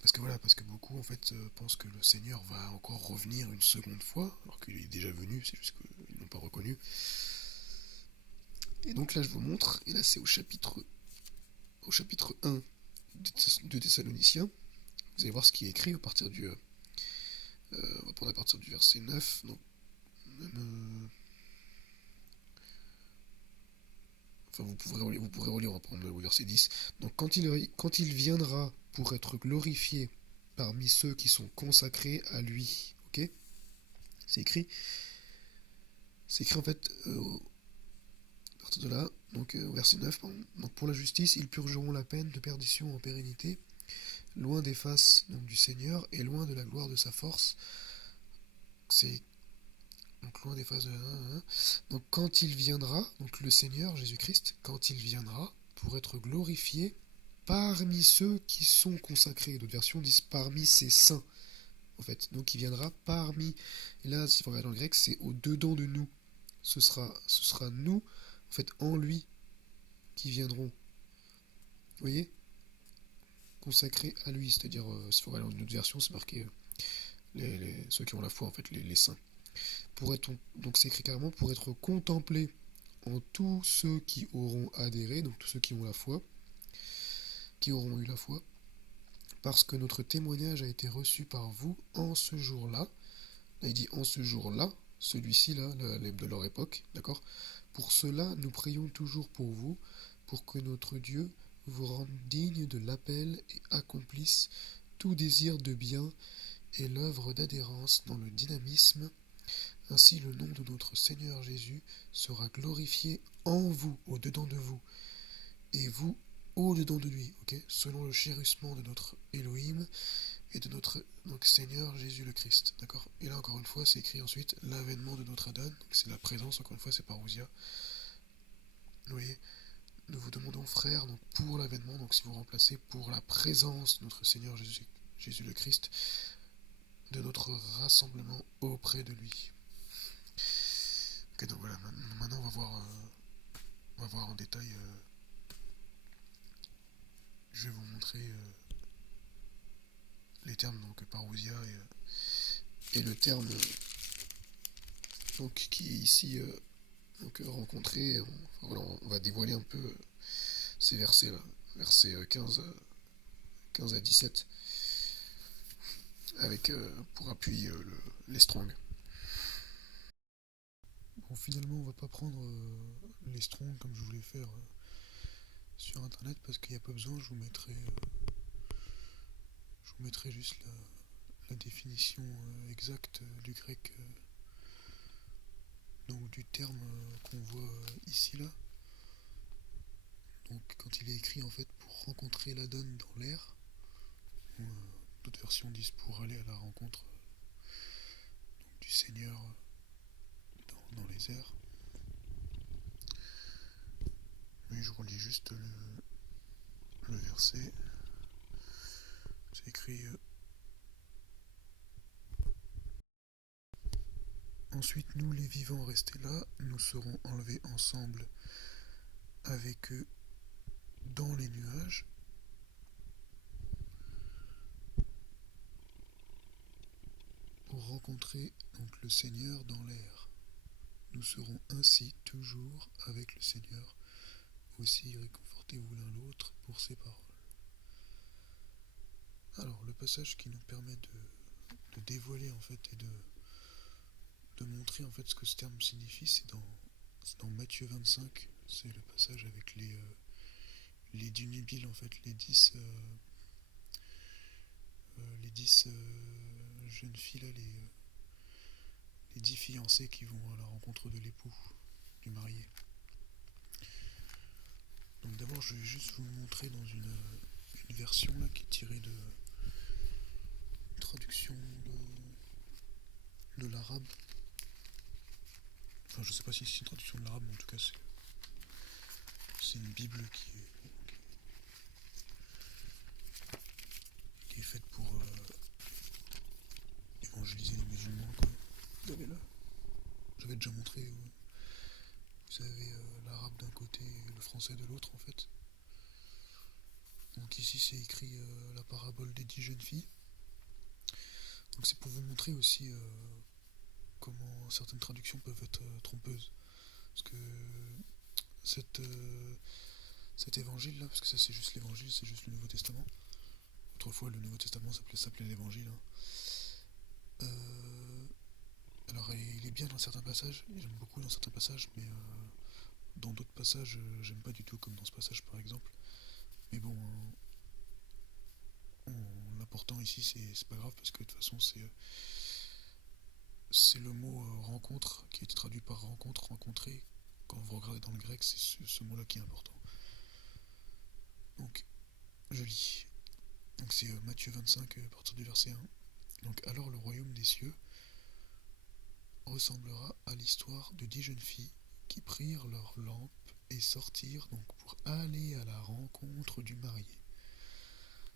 parce que beaucoup en fait pensent que le Seigneur va encore revenir une seconde fois, alors qu'il est déjà venu, c'est juste qu'ils n'ont pas reconnu. Et donc là je vous montre, et là c'est au chapitre 1 de Thessaloniciens. Vous allez voir ce qui est écrit à partir on va prendre à partir du verset 9. Donc, enfin vous pourrez relire, on va prendre le verset 10. Donc quand il viendra pour être glorifié parmi ceux qui sont consacrés à lui, ok? C'est écrit, en fait, à partir de là, donc au verset 9, pardon. Donc pour la justice, ils purgeront la peine de perdition en pérennité, loin des faces donc, du Seigneur et loin de la gloire de sa force. C'est donc loin des faces de... Donc quand il viendra, donc le Seigneur Jésus-Christ, quand il viendra, pour être glorifié parmi ceux qui sont consacrés. D'autres versions disent parmi ses saints, en fait. Donc il viendra parmi. Et là, si vous regardez dans le grec, c'est au-dedans de nous. Ce sera nous, en fait, en lui, qui viendront. Vous voyez? Consacrés à lui. C'est-à-dire, si vous regardez dans une autre version, c'est marqué ceux qui ont la foi, en fait, les saints. Donc c'est écrit carrément pour être contemplé en tous ceux qui auront adhéré, donc tous ceux qui ont la foi, qui auront eu la foi, parce que notre témoignage a été reçu par vous en ce jour-là. Là, il dit en ce jour-là, celui-ci là, de leur époque, d'accord? Pour cela, nous prions toujours pour vous, pour que notre Dieu vous rende digne de l'appel et accomplisse tout désir de bien et l'œuvre d'adhérence dans le dynamisme. Ainsi le nom de notre Seigneur Jésus sera glorifié en vous, au-dedans de vous, et vous au-dedans de lui, ok? Selon le chérissement de notre Elohim et de notre donc, Seigneur Jésus le Christ, d'accord? Et là encore une fois, c'est écrit ensuite l'avènement de notre Adon, c'est la présence, encore une fois, c'est parousia. Vous voyez, nous vous demandons, frères, donc pour l'avènement, donc si vous remplacez pour la présence de notre Seigneur Jésus le Christ, de notre rassemblement auprès de lui. Ok, donc voilà, maintenant on va voir en détail. Je vais vous montrer les termes donc parousia et le terme donc qui est ici donc rencontré. Voilà, on va dévoiler un peu ces versets là, versets 15 à 17, avec pour appui les strongs. Bon, finalement, on va pas prendre les strongs comme je voulais faire sur internet parce qu'il n'y a pas besoin. Je vous mettrai juste la définition exacte du grec, donc du terme qu'on voit ici là. Donc quand il est écrit en fait pour rencontrer la donne dans l'air, ou d'autres versions disent pour aller à la rencontre donc, du Seigneur dans les airs. Mais je relis juste le verset. C'est écrit ensuite nous les vivants restés là, nous serons enlevés ensemble avec eux dans les nuages pour rencontrer donc le Seigneur dans l'air. Nous serons ainsi toujours avec le Seigneur. Aussi réconfortez-vous l'un l'autre pour ces paroles. Alors le passage qui nous permet de dévoiler en fait et de montrer en fait ce que ce terme signifie, c'est dans Matthieu 25. C'est le passage avec les dunubiles, en fait, les 10 jeunes filles là, les 10 fiancés qui vont à la rencontre de l'époux, du marié. Donc d'abord je vais juste vous montrer dans une version là qui est tirée de traduction de l'arabe. Enfin je sais pas si c'est une traduction de l'arabe, mais en tout cas c'est une bible qui est faite pour évangéliser les musulmans quoi. Vous avez là, j'avais déjà montré, vous avez l'arabe d'un côté et le français de l'autre en fait. Donc ici c'est écrit la parabole des 10 jeunes filles. Donc c'est pour vous montrer aussi comment certaines traductions peuvent être trompeuses. Parce que cet évangile là, parce que ça c'est juste l'évangile, c'est juste le Nouveau Testament. Autrefois le Nouveau Testament s'appelait l'évangile. Alors il est bien dans certains passages, j'aime beaucoup dans certains passages, mais dans d'autres passages j'aime pas du tout, comme dans ce passage par exemple. Mais bon, l'important ici c'est pas grave parce que de toute façon c'est le mot rencontre qui a été traduit par rencontre, rencontrer. Quand vous regardez dans le grec, c'est ce mot-là qui est important. Donc, je lis. Donc c'est Matthieu 25 à partir du verset 1. Donc alors le royaume des cieux ressemblera à l'histoire de 10 jeunes filles qui prirent leurs lampes et sortirent donc pour aller à la rencontre du marié.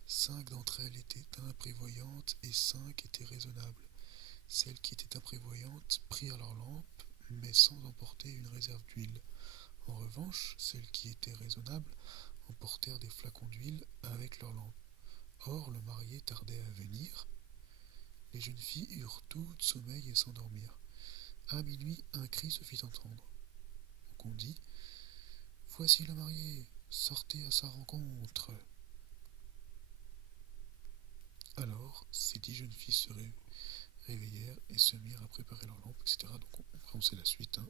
5 d'entre elles étaient imprévoyantes et 5 étaient raisonnables. Celles qui étaient imprévoyantes prirent leurs lampes, mais sans emporter une réserve d'huile. En revanche, celles qui étaient raisonnables emportèrent des flacons d'huile avec leurs lampes. Or, le marié tardait à venir. Les jeunes filles eurent toutes sommeil et s'endormirent. À minuit, un cri se fit entendre. Donc on dit: Voici le marié, sortez à sa rencontre. Alors, ces 10 jeunes filles se réveillèrent et se mirent à préparer leurs lampes, etc. Donc on sait la suite. Hein.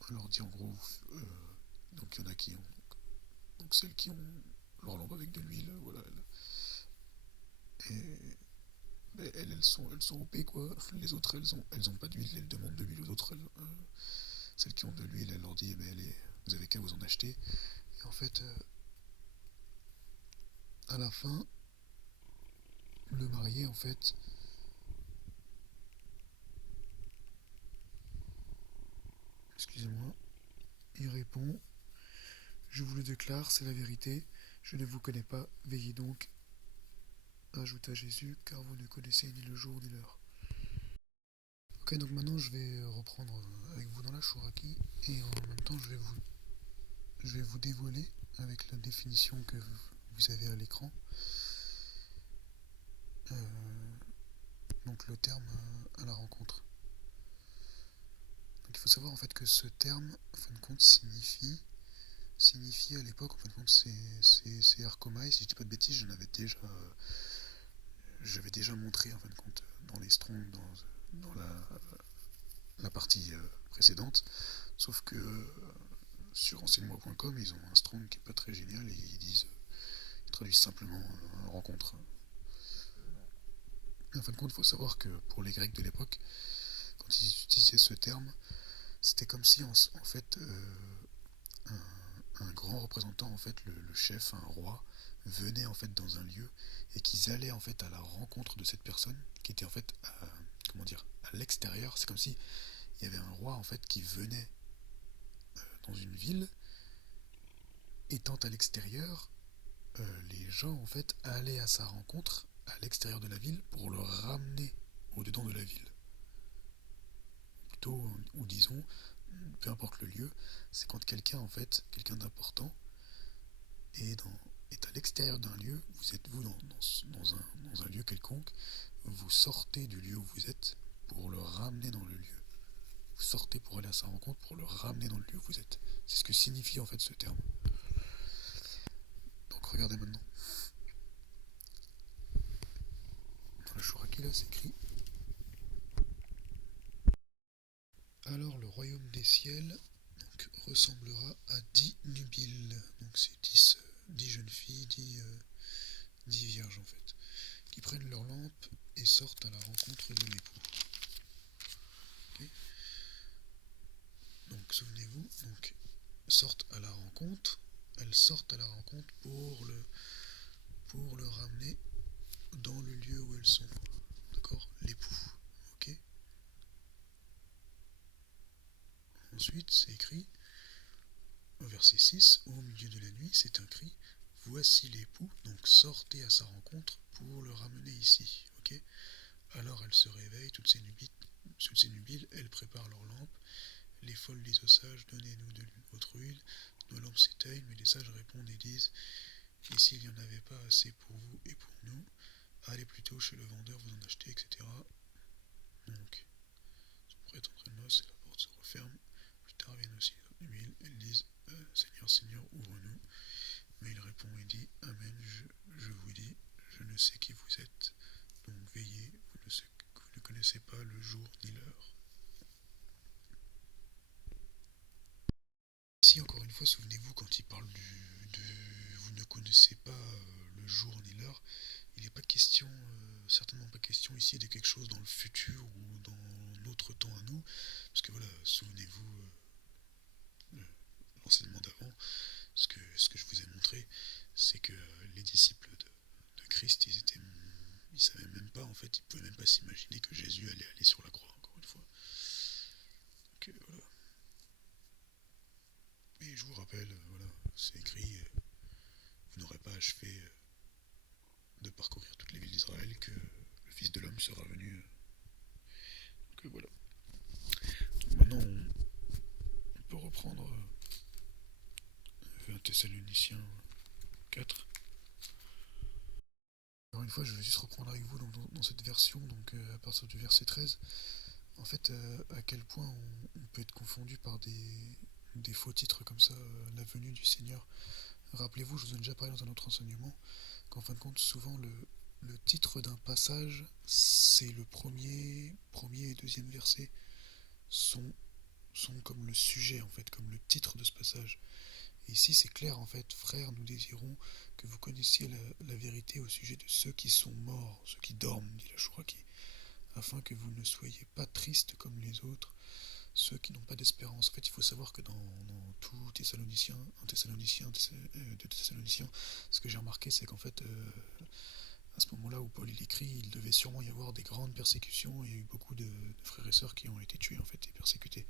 On leur dit en gros, donc il y en a qui ont, donc celles qui ont leur lampe avec de l'huile, voilà. Et elles sont OP quoi. Les autres elles ont pas d'huile, elles demandent de l'huile aux autres. Celles qui ont de l'huile, elles leur disent vous avez qu'à vous en acheter. Et en fait, à la fin, le marié en fait, excusez-moi, il répond: Je vous le déclare, c'est la vérité, je ne vous connais pas, veillez donc, ajouta Jésus, car vous ne connaissez ni le jour ni l'heure. Ok, donc maintenant je vais reprendre avec vous dans la Chouraki, et en même temps je vais vous dévoiler avec la définition que vous avez à l'écran, donc le terme à la rencontre. Donc il faut savoir en fait que ce terme, en fin de compte, signifie à l'époque, en fin de compte, c'est Arkomai, si je dis pas de bêtises, j'avais déjà montré en fin de compte dans les Strong, dans la partie précédente, sauf que sur renseignemoi.com, ils ont un Strong qui est pas très génial et ils traduisent simplement rencontre. Et en fin de compte, il faut savoir que pour les Grecs de l'époque, quand ils utilisaient ce terme, c'était comme si en fait un grand représentant, en fait le chef, un roi, venait en fait dans un lieu et qu'ils allaient en fait à la rencontre de cette personne qui était en fait à l'extérieur. C'est comme si il y avait un roi en fait qui venait dans une ville, étant à l'extérieur, les gens en fait allaient à sa rencontre à l'extérieur de la ville pour le ramener au dedans de la ville. Plutôt, ou disons, peu importe le lieu, c'est quand quelqu'un en fait, quelqu'un d'important est à l'extérieur d'un lieu, vous êtes vous dans un lieu quelconque, vous sortez du lieu où vous êtes pour le ramener dans le lieu. Vous sortez pour aller à sa rencontre pour le ramener dans le lieu où vous êtes. C'est ce que signifie en fait ce terme. Donc regardez maintenant. Dans la Chouraki là, c'est écrit: Alors le royaume des ciels donc, ressemblera à 10 nubiles. Donc c'est 10 jeunes filles, 10 vierges en fait, qui prennent leur lampe et sortent à la rencontre de l'époux. Okay. Donc souvenez-vous, donc sortent à la rencontre, elles sortent à la rencontre pour le ramener dans le lieu où elles sont. D'accord, l'époux. Ok. Ensuite, c'est écrit au verset 6, au milieu de la nuit, c'est un cri: Voici l'époux, donc sortez à sa rencontre pour le ramener ici. Ok. Alors elles se réveillent, toutes ces nubiles, elles préparent leurs lampes. Les folles disent aux sages: Donnez-nous de votre huile, nos lampes s'éteignent, mais les sages répondent et disent: Et s'il n'y en avait pas assez pour vous et pour nous, allez plutôt chez le vendeur vous en acheter, etc. Donc, son prêtre entre de noces et la porte se referme. Plus tard viennent aussi les nubiles, elles disent: Seigneur, Seigneur, ouvre-nous. Mais il répond et dit: Amen, je vous dis, je ne sais qui vous êtes, donc veillez, vous ne connaissez pas le jour ni l'heure. Ici, encore une fois, souvenez-vous, quand il parle de vous ne connaissez pas le jour ni l'heure, il n'est pas question, certainement pas question prophétie de quelque chose dans le futur ou dans notre temps à nous. Parce que voilà, souvenez-vous, l'enseignement d'avant, ce que je vous ai montré, c'est que les disciples de Christ, ils savaient même pas, en fait, ils pouvaient même pas s'imaginer que Jésus allait aller sur la croix, encore une fois. Donc, voilà. Et je vous rappelle, voilà, c'est écrit, vous n'aurez pas achevé de parcourir toutes les villes d'Israël que le Fils de l'homme sera venu. Donc voilà. Maintenant, on peut reprendre 1 Thessaloniciens 4. Encore une fois, je vais juste reprendre avec vous dans cette version, donc à partir du verset 13. En fait, à quel point on peut être confondu par des faux titres comme ça, la venue du Seigneur. Rappelez-vous, je vous en ai déjà parlé dans un autre enseignement, qu'en fin de compte, souvent le titre d'un passage, c'est le premier et deuxième verset sont, sont comme le sujet, en fait, comme le titre de ce passage. Et ici, c'est clair, en fait, frères, nous désirons que vous connaissiez la vérité au sujet de ceux qui sont morts, ceux qui dorment, dit la Chouraki, afin que vous ne soyez pas tristes comme les autres, ceux qui n'ont pas d'espérance. En fait, il faut savoir que dans tout Thessaloniciens, un Thessalonicien, de Thessaloniciens, ce que j'ai remarqué, c'est qu'en fait, à ce moment-là où Paul il écrit, il devait sûrement y avoir des grandes persécutions, et il y a eu beaucoup de frères et sœurs qui ont été tués, en fait, et persécutés.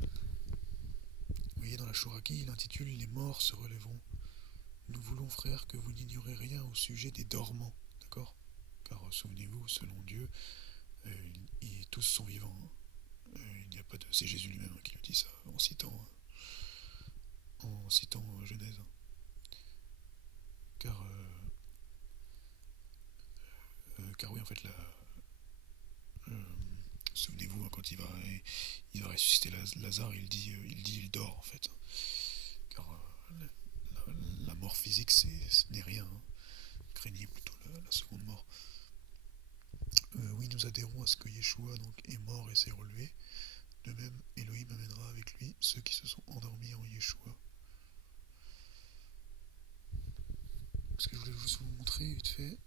Vous voyez, dans la Chouraki, il intitule « Les morts se relèveront ». Nous voulons, frères, que vous n'ignorez rien au sujet des dormants, d'accord? Car souvenez-vous, selon Dieu, tous sont vivants. Il n'y a pas de... C'est Jésus lui-même qui le dit ça, en citant Genèse. Car, car oui, en fait, euh, souvenez-vous, quand il va ressusciter Lazare, il dort, en fait. Car la mort physique, ce n'est rien. Craignez plutôt la seconde mort. Oui, nous adhérons à ce que Yeshua donc, est mort et s'est relevé. De même, Elohim amènera avec lui ceux qui se sont endormis en Yeshua. Ce que je voulais juste vous montrer vite fait,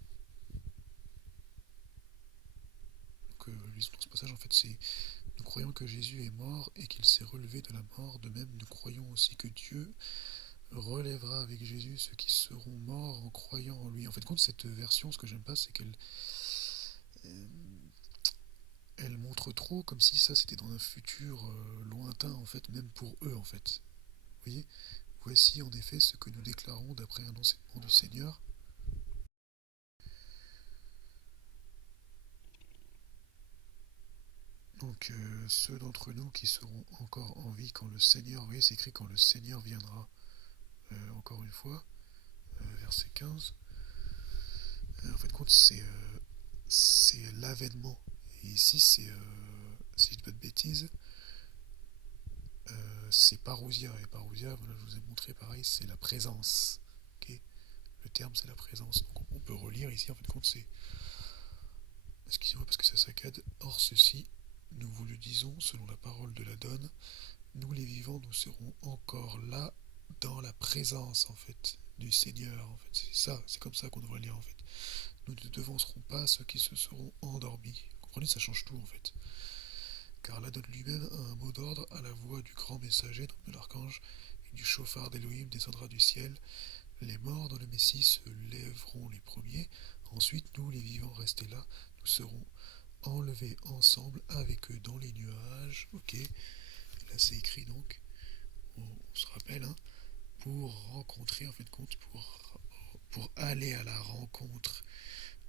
que lisons dans ce passage, en fait, c'est nous croyons que Jésus est mort et qu'il s'est relevé de la mort. De même, nous croyons aussi que Dieu relèvera avec Jésus ceux qui seront morts en croyant en lui. En fait, compte cette version, ce que j'aime pas, c'est qu'elle elle montre trop comme si ça c'était dans un futur lointain, en fait, même pour eux, en fait. Vous voyez, voici en effet ce que nous déclarons d'après un enseignement du Seigneur. Donc ceux d'entre nous qui seront encore en vie quand le Seigneur, vous voyez, c'est écrit quand le Seigneur viendra. Encore une fois, verset 15. En fait, compte, c'est l'avènement. Et ici, si je dis pas de bêtises, c'est parousia. Et parousia, voilà, je vous ai montré pareil, c'est la présence. Okay, le terme, c'est la présence. Donc on peut relire ici, en fait, compte, c'est. Excusez-moi parce que ça saccade. Or, ceci, nous vous le disons selon la parole de la donne, nous les vivants, nous serons encore là dans la présence, en fait, du Seigneur. En fait, c'est ça, c'est comme ça qu'on devrait lire, en fait. Nous ne devancerons pas ceux qui se seront endormis. Vous comprenez, ça change tout, en fait. Car la donne lui-même a un mot d'ordre à la voix du grand messager, donc de l'archange, et du chauffard d'Élohim descendra du ciel. Les morts dans le Messie se lèveront les premiers. Ensuite, nous, les vivants restés là, nous serons enlevés ensemble avec eux dans les nuages. Ok, là c'est écrit donc, on se rappelle, hein, pour rencontrer, en fait, compte, pour aller à la rencontre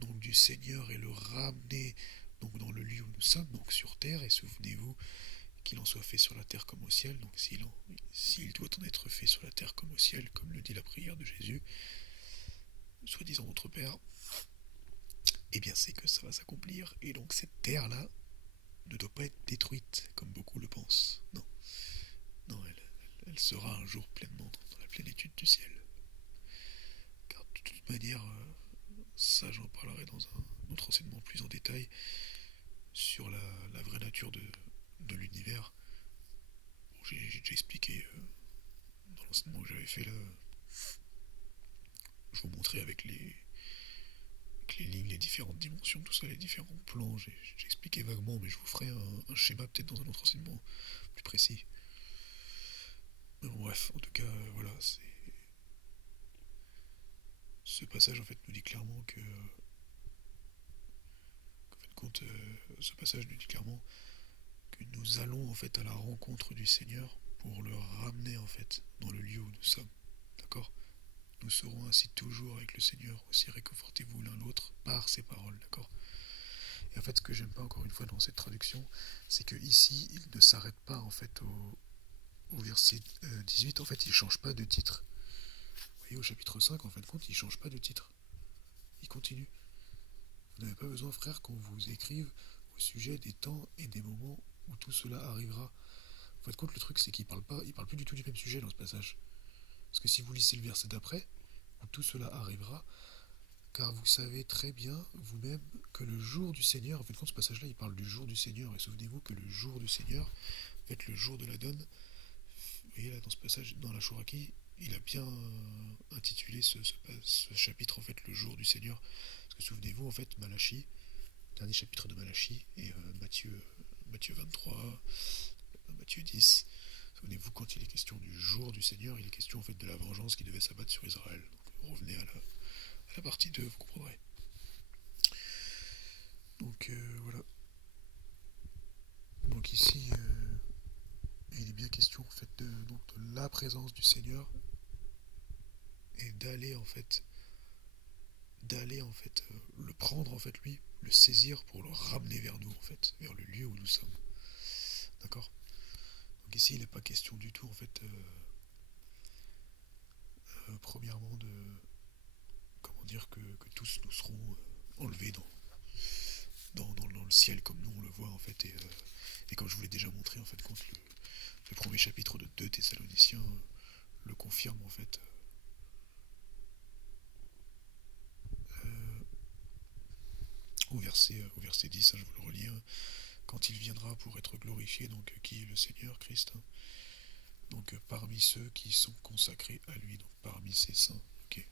donc du Seigneur et le ramener donc dans le lieu où nous sommes, donc sur terre. Et souvenez-vous qu'il en soit fait sur la terre comme au ciel. Donc s'il doit en être fait sur la terre comme au ciel, comme le dit la prière de Jésus, soi-disant notre Père, eh bien c'est que ça va s'accomplir. Et donc cette terre-là ne doit pas être détruite, comme beaucoup le pensent. Non, non, elle sera un jour pleinement dans la plénitude du ciel. Car de toute manière, ça j'en parlerai dans un autre enseignement plus en détail sur la vraie nature de l'univers. Bon, j'ai déjà expliqué dans l'enseignement que j'avais fait là. Je vous montrais avec les les lignes, les différentes dimensions, tout ça, les différents plans. J'ai expliqué vaguement, mais je vous ferai un schéma peut-être dans un autre enseignement plus précis. Mais bon, bref, en tout cas, voilà, ce passage en fait nous dit clairement qu'en fin de compte, ce passage nous dit clairement que nous allons en fait à la rencontre du Seigneur pour le ramener en fait dans le lieu où nous sommes. D'accord? Nous serons ainsi toujours avec le Seigneur, aussi réconfortez-vous l'un l'autre par ces paroles, d'accord? Et en fait, ce que j'aime pas encore une fois dans cette traduction, c'est que ici, il ne s'arrête pas en fait au verset 18, en fait, il change pas de titre. Vous voyez, au chapitre 5, en fin de compte, il change pas de titre. Il continue. Vous n'avez pas besoin, frère, qu'on vous écrive au sujet des temps et des moments où tout cela arrivera. En fin de compte, le truc, c'est il parle plus du tout du même sujet dans ce passage. Parce que si vous lisez le verset d'après, où tout cela arrivera, car vous savez très bien vous-même que le jour du Seigneur, en fait, quand ce passage-là, il parle du jour du Seigneur, et souvenez-vous que le jour du Seigneur va être le jour de la donne. Vous voyez là, dans ce passage, dans la Chouraki, il a bien intitulé ce chapitre, en fait, le jour du Seigneur. Parce que souvenez-vous, en fait, Malachie, dernier chapitre de Malachie, et Matthieu 23, Matthieu 10, souvenez-vous, quand il est question du jour du Seigneur, il est question, en fait, de la vengeance qui devait s'abattre sur Israël. Donc, revenez à la partie 2, vous comprendrez. Donc voilà. Donc ici, il est bien question en fait de la présence du Seigneur et d'aller en fait le prendre en fait lui, le saisir pour le ramener vers nous en fait, vers le lieu où nous sommes. D'accord? Donc ici, il n'est pas question du tout en fait, premièrement comment dire que tous nous serons enlevés dans le ciel comme nous on le voit en fait et comme je vous l'ai déjà montré en fait quand le premier chapitre de 2 Thessaloniciens le confirme en fait au verset 10, hein, je vous le relis, hein, quand il viendra pour être glorifié, donc qui est le Seigneur Christ, hein, donc parmi ceux qui sont consacrés à lui, donc parmi ses saints. Okay.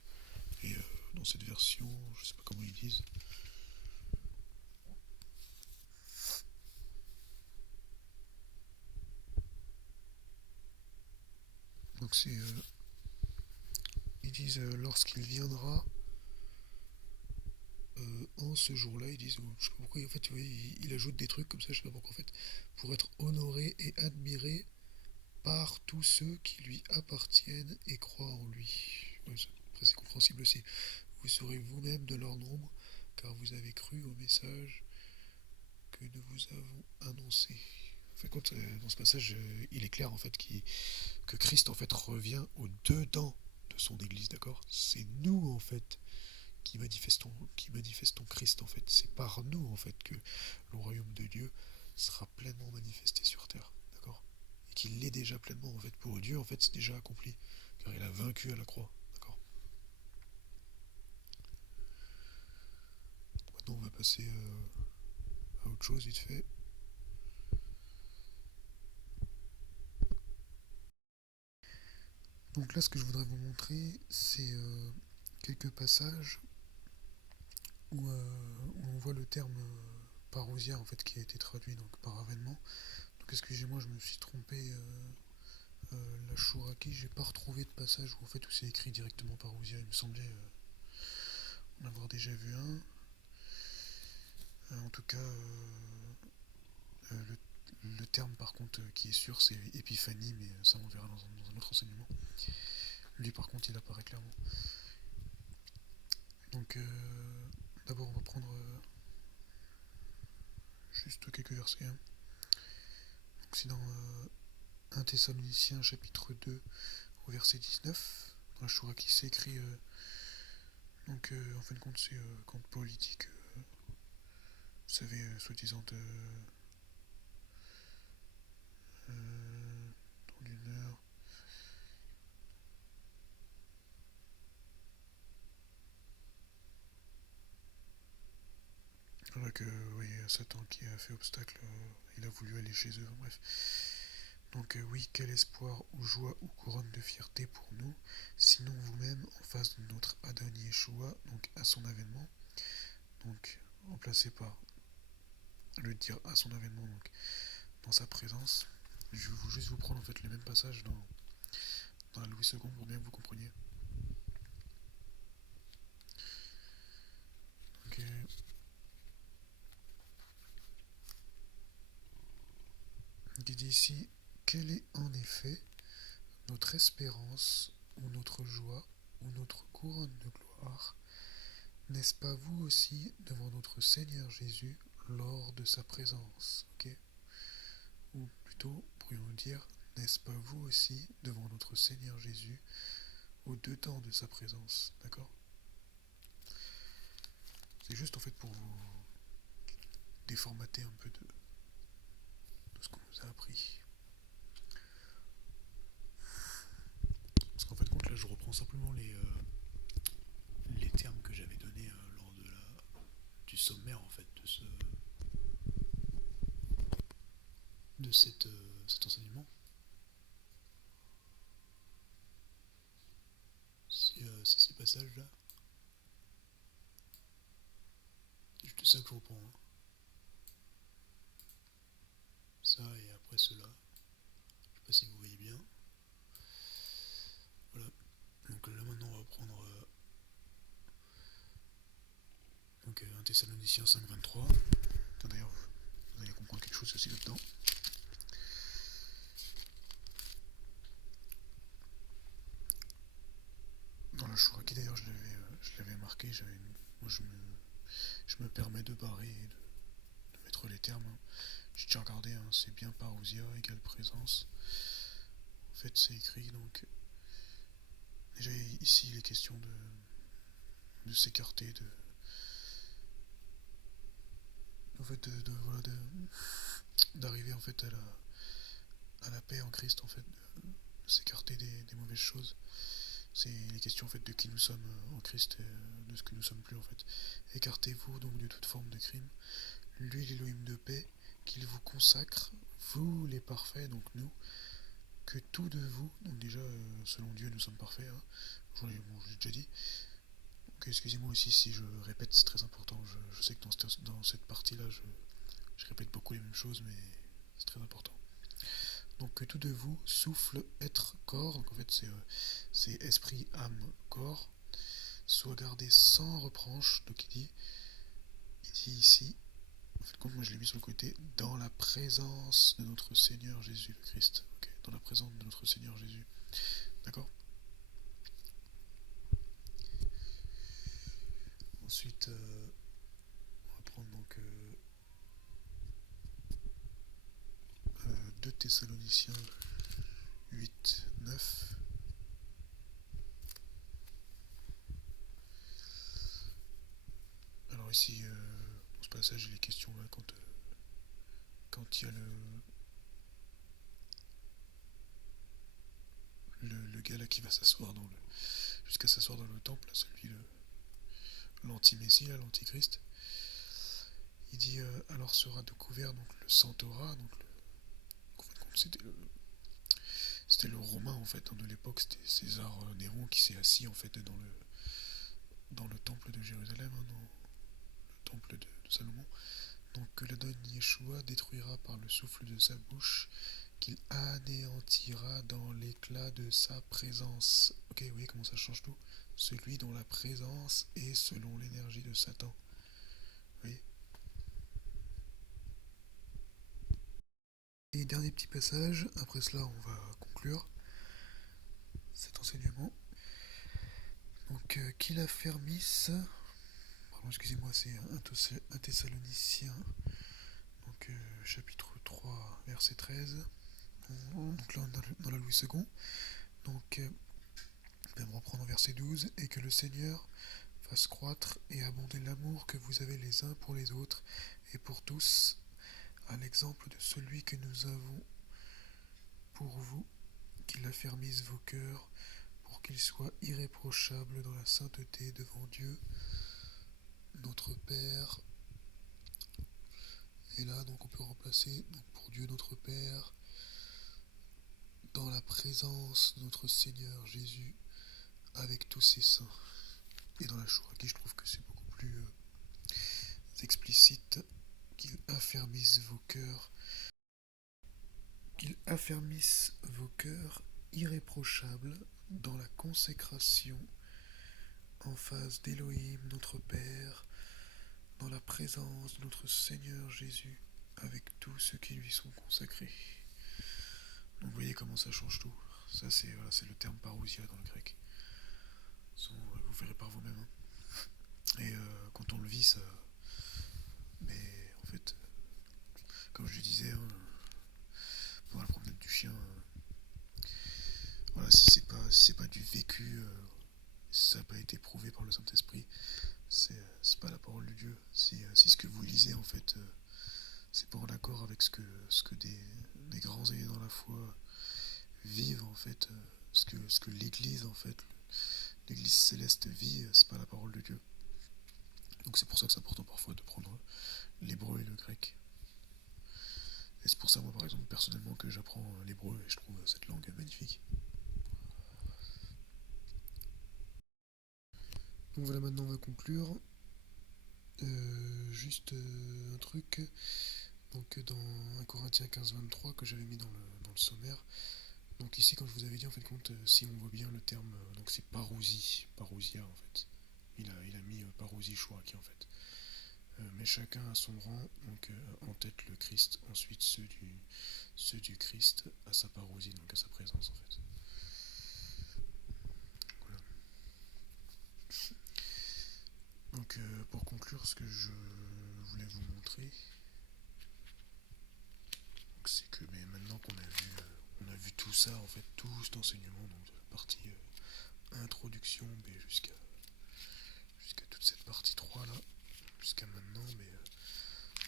Et dans cette version, je sais pas comment ils disent, donc ils disent lorsqu'il viendra en ce jour-là, ils disent, je sais pas pourquoi, en fait, vous voyez, il ajoute des trucs comme ça, je sais pas pourquoi, en fait, pour être honoré et admiré par tous ceux qui lui appartiennent et croient en lui. Ouais, après, c'est compréhensible aussi. Vous serez vous-même de leur nombre, car vous avez cru au message que nous vous avons annoncé. En fait, dans ce passage, il est clair en fait que Christ en fait revient au dedans de son Église, d'accord? C'est nous en fait qui manifestons Christ en fait. C'est par nous en fait que le royaume de Dieu sera pleinement manifesté sur terre, d'accord? Et qu'il l'est déjà pleinement en fait. Pour Dieu en fait c'est déjà accompli, car il a vaincu à la croix, d'accord? Maintenant on va passer à autre chose vite fait. Donc là ce que je voudrais vous montrer c'est quelques passages où on voit le terme parousia en fait qui a été traduit donc par avènement. Donc excusez-moi, je me suis trompé. La Chouraki, j'ai pas retrouvé de passage où en fait où c'est écrit directement parousia. Il me semblait en avoir déjà vu un. En tout cas, le terme par contre qui est sûr c'est épiphanie, mais ça on verra dans un autre enseignement. Lui par contre il apparaît clairement. Donc d'abord on va prendre juste quelques versets. Hein. Donc c'est dans 1 Thessaloniciens chapitre 2 au verset 19. Dans la Chouraki c'est écrit donc en fin de compte c'est compte politique. Vous savez, soi-disant dans une heure. Avec oui, Satan qui a fait obstacle, il a voulu aller chez eux, bref. Donc oui, quel espoir ou joie ou couronne de fierté pour nous, sinon vous-même en face de notre Adon Yeshua, donc à son avènement. donc remplacé par le dire à son avènement, donc dans sa présence. Je vais juste vous prendre en fait les mêmes passages dans la Louis II pour bien que vous compreniez. Donc, il dit ici, quelle est en effet notre espérance ou notre joie ou notre couronne de gloire? N'est-ce pas vous aussi devant notre Seigneur Jésus lors de sa présence? Ok. Ou plutôt, pourrions-nous dire, n'est-ce pas vous aussi devant notre Seigneur Jésus au-dedans de sa présence? D'accord? C'est juste en fait pour vous déformater un peu de ce qu'on nous a appris. Parce qu'en fait, compte, là, je reprends simplement les termes que j'avais donnés lors du sommaire en fait cet enseignement. C'est ces passages-là. C'est juste ça que je reprends. Hein. Ça et après cela. Je sais pas si vous voyez bien. Voilà. Donc là maintenant on va prendre donc 1 Thessaloniciens 5.23. D'ailleurs vous allez comprendre quelque chose aussi là-dedans. Dans la Chouraki d'ailleurs je l'avais marqué, moi je me permets de barrer et de mettre les termes. Hein. J'ai déjà regardé, hein, c'est bien parousia égale présence. En fait c'est écrit donc. Déjà ici il est question de s'écarter en fait voilà, d'arriver en fait à la paix en Christ en fait, de s'écarter des mauvaises choses. C'est les questions en fait de qui nous sommes en Christ et de ce que nous sommes plus en fait. Écartez-vous donc de toute forme de crime. Lui l'Élohim de paix, qu'il vous consacre, vous les parfaits, donc nous, que tout de vous, donc déjà selon Dieu nous sommes parfaits, hein. Bon, j'ai déjà dit. Donc excusez-moi aussi si je répète, c'est très important. Je sais que dans cette partie-là, je répète beaucoup les mêmes choses, mais c'est très important. Donc que tout de vous souffle être corps, donc en fait c'est esprit, âme, corps, soit gardé sans reproche. Donc il dit ici, en fait comme moi je l'ai mis sur le côté, dans la présence de notre Seigneur Jésus le Christ. Okay, dans la présence de notre Seigneur Jésus. D'accord? Ensuite, on va prendre donc 2 Thessaloniciens 8, 9. Alors ici, dans ce passage, il est question là, quand il y a le gars là qui va s'asseoir jusqu'à s'asseoir dans le temple, là, celui l'anti-messie, l'antichrist. Il dit alors sera découvert donc le Centaura, donc en fait, c'était le romain en fait, hein, de l'époque, c'était César Néron qui s'est assis en fait dans le temple de Jérusalem, hein, dans le temple de Salomon. Donc que l'Adon Yeshua détruira par le souffle de sa bouche, qu'il anéantira dans l'éclat de sa présence. Ok, vous voyez comment ça change tout? Celui dont la présence est selon l'énergie de Satan. Vous voyez? Et dernier petit passage, après cela on va conclure cet enseignement. Donc qu'il affermisse, pardon excusez-moi, c'est 1 Thessaloniciens, donc chapitre 3 verset 13. Donc là dans la Louis II. Donc on va reprendre verset 12. Et que le Seigneur fasse croître et abonder l'amour que vous avez les uns pour les autres et pour tous, à l'exemple de celui que nous avons pour vous, qu'il affermisse vos cœurs pour qu'ils soient irréprochables dans la sainteté devant Dieu, notre Père. Et là, donc on peut remplacer donc, pour Dieu notre Père, dans la présence de notre Seigneur Jésus, avec tous ses saints. Et dans la Chouraki, je trouve que c'est beaucoup plus explicite qu'il affermisse vos cœurs, qu'il affermisse vos cœurs irréprochables dans la consécration en face d'Élohim, notre Père, dans la présence de notre Seigneur Jésus, avec tous ceux qui lui sont consacrés. Donc vous voyez comment ça change tout. Ça c'est voilà, le terme parousia dans le grec. Vous verrez par vous-même. Hein. Et quand on le vit, ça... Mais en fait, comme je le disais, hein, pendant la promenade du chien, voilà, si c'est pas du vécu, si ça n'a pas été prouvé par le Saint-Esprit, c'est pas la parole de Dieu. Si ce que vous lisez en fait, c'est pas en accord avec ce que des grands aînés dans la foi vivent en fait, ce que l'Église en fait, l'Église céleste vit, c'est pas la parole de Dieu. Donc c'est pour ça que c'est important parfois de prendre l'hébreu et le grec. Et c'est pour ça moi par exemple personnellement que j'apprends l'hébreu et je trouve cette langue magnifique. Donc voilà, maintenant on va conclure. Juste un truc. Donc dans 1 Corinthiens 15-23 que j'avais mis dans le sommaire. Donc ici, quand je vous avais dit, en fait, compte, si on voit bien le terme, donc c'est parousia en fait. Il a mis parousie choaki en fait. Mais chacun a son rang, donc en tête le Christ, ensuite ceux du Christ à sa parousie, donc à sa présence en fait. Voilà. Donc pour conclure, ce que je voulais vous montrer, c'est que mais maintenant qu'on a vu tout ça, en fait, tout cet enseignement, donc de la partie introduction, mais jusqu'à toute cette partie 3 là, jusqu'à maintenant, mais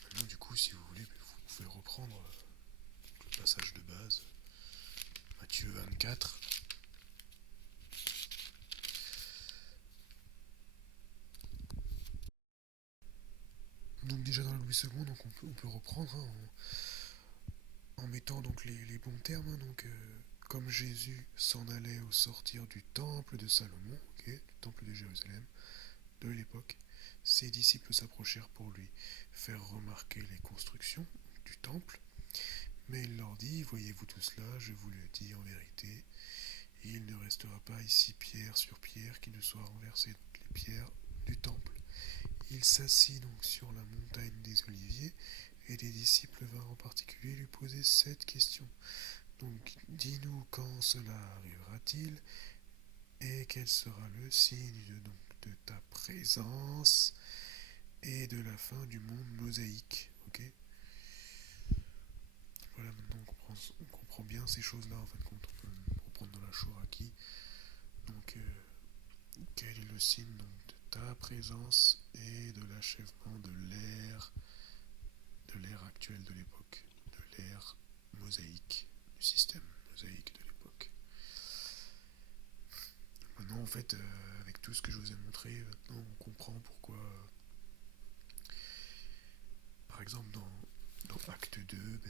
maintenant du coup, si vous voulez, vous pouvez reprendre le passage de base, Matthieu 24. Donc déjà dans la Louis II, donc on peut reprendre hein, en mettant donc les bons termes, hein, donc comme Jésus s'en allait au sortir du temple de Salomon, okay, du temple de Jérusalem, de l'époque, ses disciples s'approchèrent pour lui faire remarquer les constructions du temple, mais il leur dit, voyez-vous tout cela, je vous le dis en vérité, il ne restera pas ici pierre sur pierre qui ne soit renversée, donc les pierres du temple. Il s'assit donc sur la montagne des Oliviers, et les disciples vinrent en particulier lui poser cette question. Donc, dis-nous quand cela arrivera-t-il, et quel sera le signe de ta présence et de la fin du monde mosaïque. Ok. Voilà, maintenant on comprend bien ces choses-là, en fin de compte, on peut reprendre dans la Shoraki. Donc, quel est le signe donc, de ta présence et de l'achèvement de l'ère actuelle de l'époque, de l'ère mosaïque, du système mosaïque de l'époque. Maintenant, en fait, avec tout ce que je vous ai montré, maintenant on comprend pourquoi, par exemple, dans Acte 2,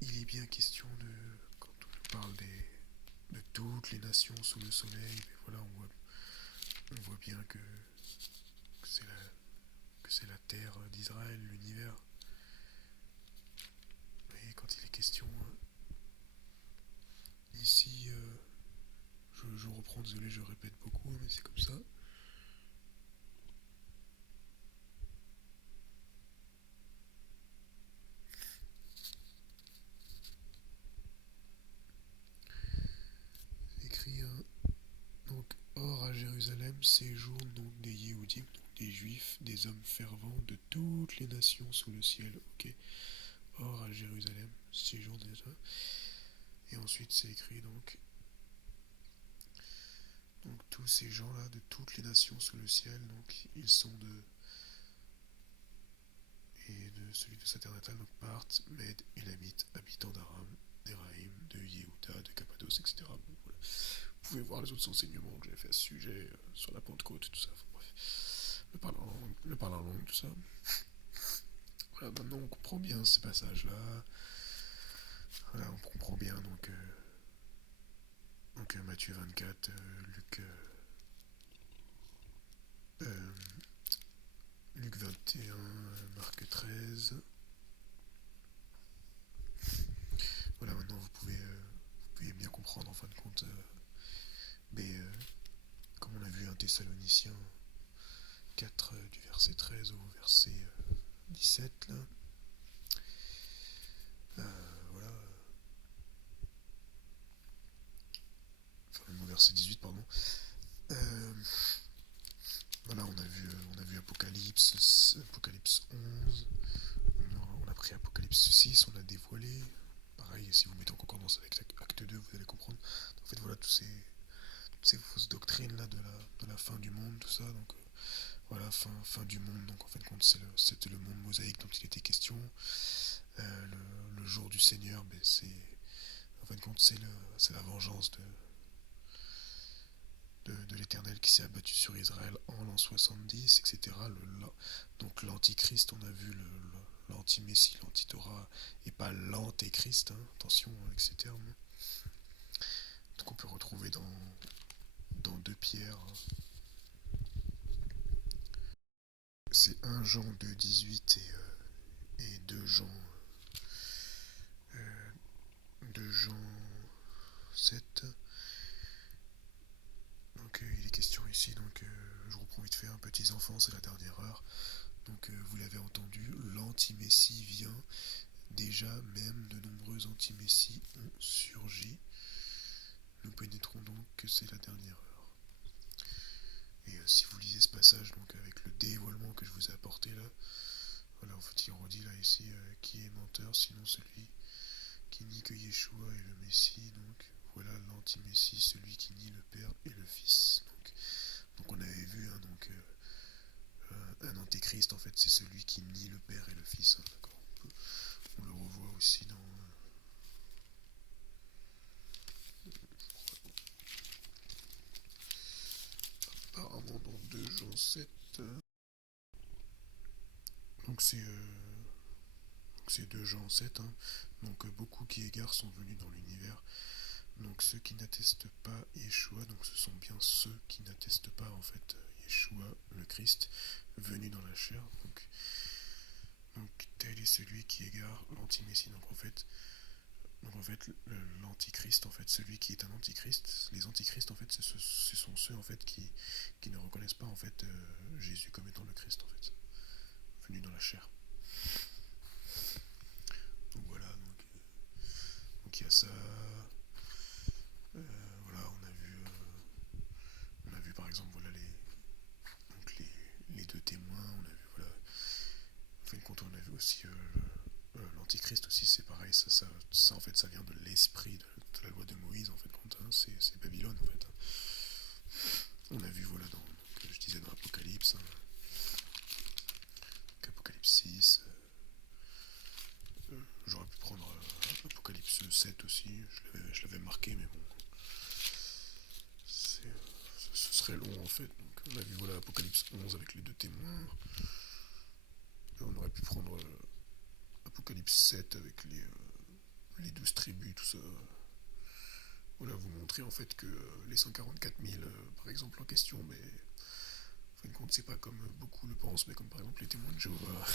il est bien question de, quand on parle de toutes les nations sous le soleil, voilà, on voit bien que c'est la terre d'Israël, l'univers. Et quand il est question, ici, je reprends, désolé, je répète beaucoup, mais c'est comme ça. Écrit, donc, or à Jérusalem séjournent donc des Yéhoudim, donc des Juifs, des hommes fervents de toutes les nations sous le ciel, ok. Or à Jérusalem séjournent des hommes. Et ensuite c'est écrit donc tous ces gens-là de toutes les nations sous le ciel, donc ils sont de celui de Saternatal, donc Parthes, Mèdes, Élamites, habitants d'Aram, d'Éraïm, de Yehuda, de Cappadoce, etc. Bon, voilà. Vous pouvez voir les autres enseignements que j'ai fait à ce sujet, sur la Pentecôte, tout ça, enfin, bref. Le parler en langue, tout ça. Voilà, maintenant on comprend bien ces passages-là. Voilà, on comprend bien donc Matthieu 24, Luc Thessaloniciens 4 du verset 13 au verset 17 là. Voilà. Enfin même au verset 18 pardon. Voilà, on a vu Apocalypse 11, on a pris Apocalypse 6, on a dévoilé. Pareil, si vous mettez en concordance avec Acte 2, vous allez comprendre. En fait, voilà, toutes ces fausses doctrines là de la fin du monde, tout ça. Donc voilà, fin du monde. Donc en fin de compte, c'était le monde mosaïque dont il était question. Le jour du Seigneur, ben, en fin de compte, c'est la vengeance de l'Éternel qui s'est abattu sur Israël en l'an 70, etc. Donc l'antichrist, on a vu l'anti-messie, l'anti-Torah, et pas l'antéchrist, hein, attention avec ces termes. Donc on peut retrouver dans 2 Pierre, c'est 1 Jean 2, 18 et 2 Jean, 2 Jean 7. Donc il est question ici, donc je reprends vite fait, petits enfants, c'est la dernière heure. Donc vous l'avez entendu, l'anti-messie vient. Déjà même de nombreux anti-messies ont surgi. Nous pénétrons donc que c'est la dernière heure. Et si vous lisez ce passage, donc avec le dévoilement que je vous ai apporté là, voilà, en fait il redit là ici qui est menteur sinon celui qui nie que Yeshua est le Messie. Donc voilà l'anti-messie, celui qui nie le Père et le Fils. Donc on avait vu un antéchrist, en fait c'est celui qui nie le Père et le Fils, hein, d'accord. On le revoit aussi apparemment dans 2 Jean 7. Donc c'est 2 Jean 7. Hein. Donc beaucoup qui égarent sont venus dans l'univers. Donc ceux qui n'attestent pas Yeshua, donc ce sont bien ceux qui n'attestent pas en fait Yeshua le Christ venu dans la chair. Donc tel est celui qui égare l'anti-messie. Donc en fait l'antichrist, en fait celui qui est un antichrist, les antichrists en fait ce sont ceux en fait qui ne reconnaissent pas en fait Jésus comme étant le Christ en fait venu dans la chair. Donc voilà, donc il y a ça. Voilà, on a vu par exemple voilà les 2 témoins, on a vu voilà. En fin de compte, on a vu aussi l'antichrist aussi, c'est pareil, ça en fait ça vient de l'esprit de la loi de Moïse en fait compte, hein, c'est Babylone en fait. Hein. On a vu voilà donc, je disais dans Apocalypse, hein, Apocalypse 6. J'aurais pu prendre Apocalypse 7 aussi, je l'avais marqué, mais bon. Ce serait long en fait. Donc, on a vu voilà, Apocalypse 11 avec les 2 témoins. On aurait pu prendre Apocalypse 7 avec les 12 tribus, tout ça. Voilà, vous montrer en fait que les 144 000, par exemple, en question, mais en fin de compte, c'est pas comme beaucoup le pensent, mais comme par exemple les témoins de Jéhovah,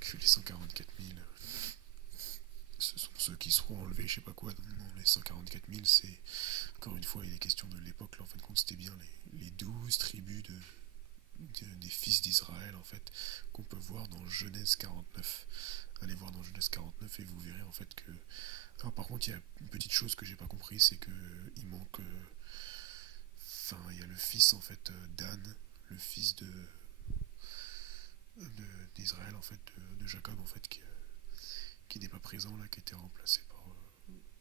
que les 144 000, ce sont ceux qui seront enlevés, je sais pas quoi. Non, les 144 000, c'est, encore une fois, il est question de l'époque, là, en fin de compte, c'était bien les 12 tribus des fils d'Israël, en fait, qu'on peut voir dans Genèse 49. Allez voir dans Genèse 49 et vous verrez, en fait, que... Alors, par contre, il y a une petite chose que j'ai pas compris, c'est que il manque... Enfin, il y a le fils, en fait, d'Anne, le fils d'Israël, en fait, de Jacob, en fait, qui n'est pas présent, là, qui a été remplacé par...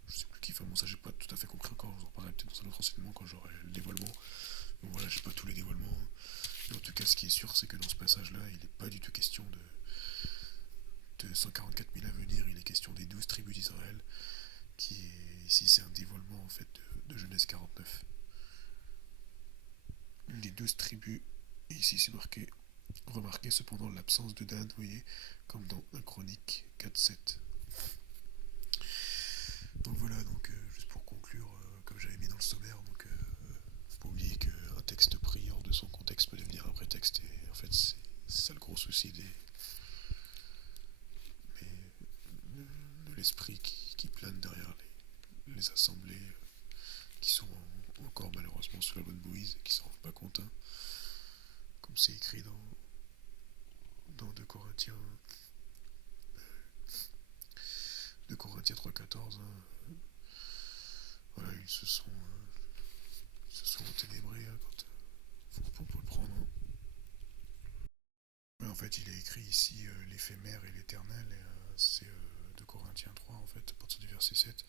je sais plus qui, enfin bon, ça j'ai pas tout à fait compris encore, je vous en parlerai peut-être dans un autre enseignement quand j'aurai le dévoilement. Donc voilà, j'ai pas tous les dévoilements. Hein. Mais en tout cas, ce qui est sûr, c'est que dans ce passage-là, il n'est pas du tout question de 144 000 à venir, il est question des 12 tribus d'Israël, qui est ici, c'est un dévoilement en fait de Genèse 49. Les 12 tribus, et ici c'est marqué, remarquez cependant l'absence de Dan, vous voyez, comme dans 1 Chronique 4-7. Donc voilà, donc juste pour conclure, comme j'avais mis dans le sommaire, donc faut pas oublier qu'un texte pris hors de son contexte peut devenir un prétexte, et en fait c'est ça le gros souci de l'esprit qui plane derrière les assemblées qui sont encore malheureusement sous la loi de Moïse et qui s'en rendent pas compte. Hein. c'est écrit dans 2 Corinthiens 3,14, hein. Voilà, ils se sont enténébrés, hein, pour le prendre, hein. Mais en fait, il est écrit ici l'éphémère et l'éternel, et c'est 2 Corinthiens 3, en fait, à partir du verset 7.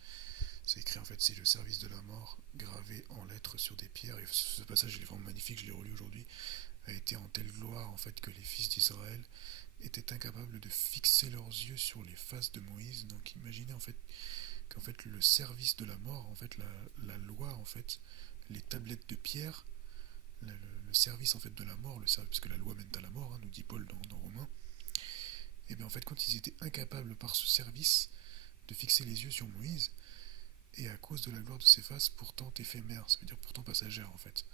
C'est écrit, en fait, c'est le service de la mort gravé en lettres sur des pierres. Et ce passage, il est vraiment magnifique, je l'ai relu aujourd'hui. A été en telle gloire, en fait, que les fils d'Israël étaient incapables de fixer leurs yeux sur les faces de Moïse. Donc imaginez, en fait, qu'en fait le service de la mort, en fait la loi, en fait, les tablettes de pierre, le service, en fait, de la mort, le service, parce que la loi mène à la mort, hein, nous dit Paul dans Romains. Et bien en fait, quand ils étaient incapables par ce service de fixer les yeux sur Moïse, et à cause de la gloire de ses faces pourtant éphémère, ça veut dire pourtant passagère, en fait,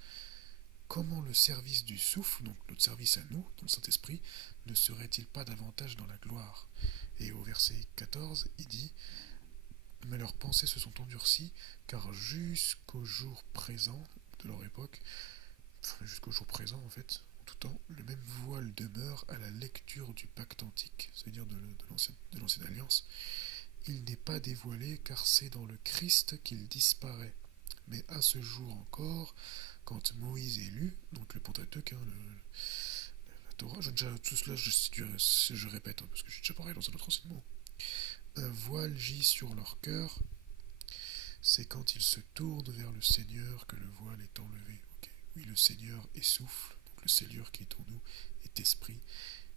comment le service du souffle, donc notre service à nous, dans le Saint-Esprit, ne serait-il pas davantage dans la gloire? Et au verset 14, il dit: mais leurs pensées se sont endurcies, car jusqu'au jour présent de leur époque, enfin, jusqu'au jour présent, en fait, en tout temps, le même voile demeure à la lecture du pacte antique, c'est-à-dire de l'ancienne alliance. Il n'est pas dévoilé, car c'est dans le Christ qu'il disparaît. Mais à ce jour encore, quand Moïse est lu, donc le Pentateuque, hein, la Torah, tout cela, je répète, hein, parce que j'ai déjà parlé dans un autre enseignement. Un voile gît sur leur cœur, c'est quand ils se tournent vers le Seigneur que le voile est enlevé. Okay. Oui, le Seigneur est souffle, donc le Seigneur qui est en nous est esprit,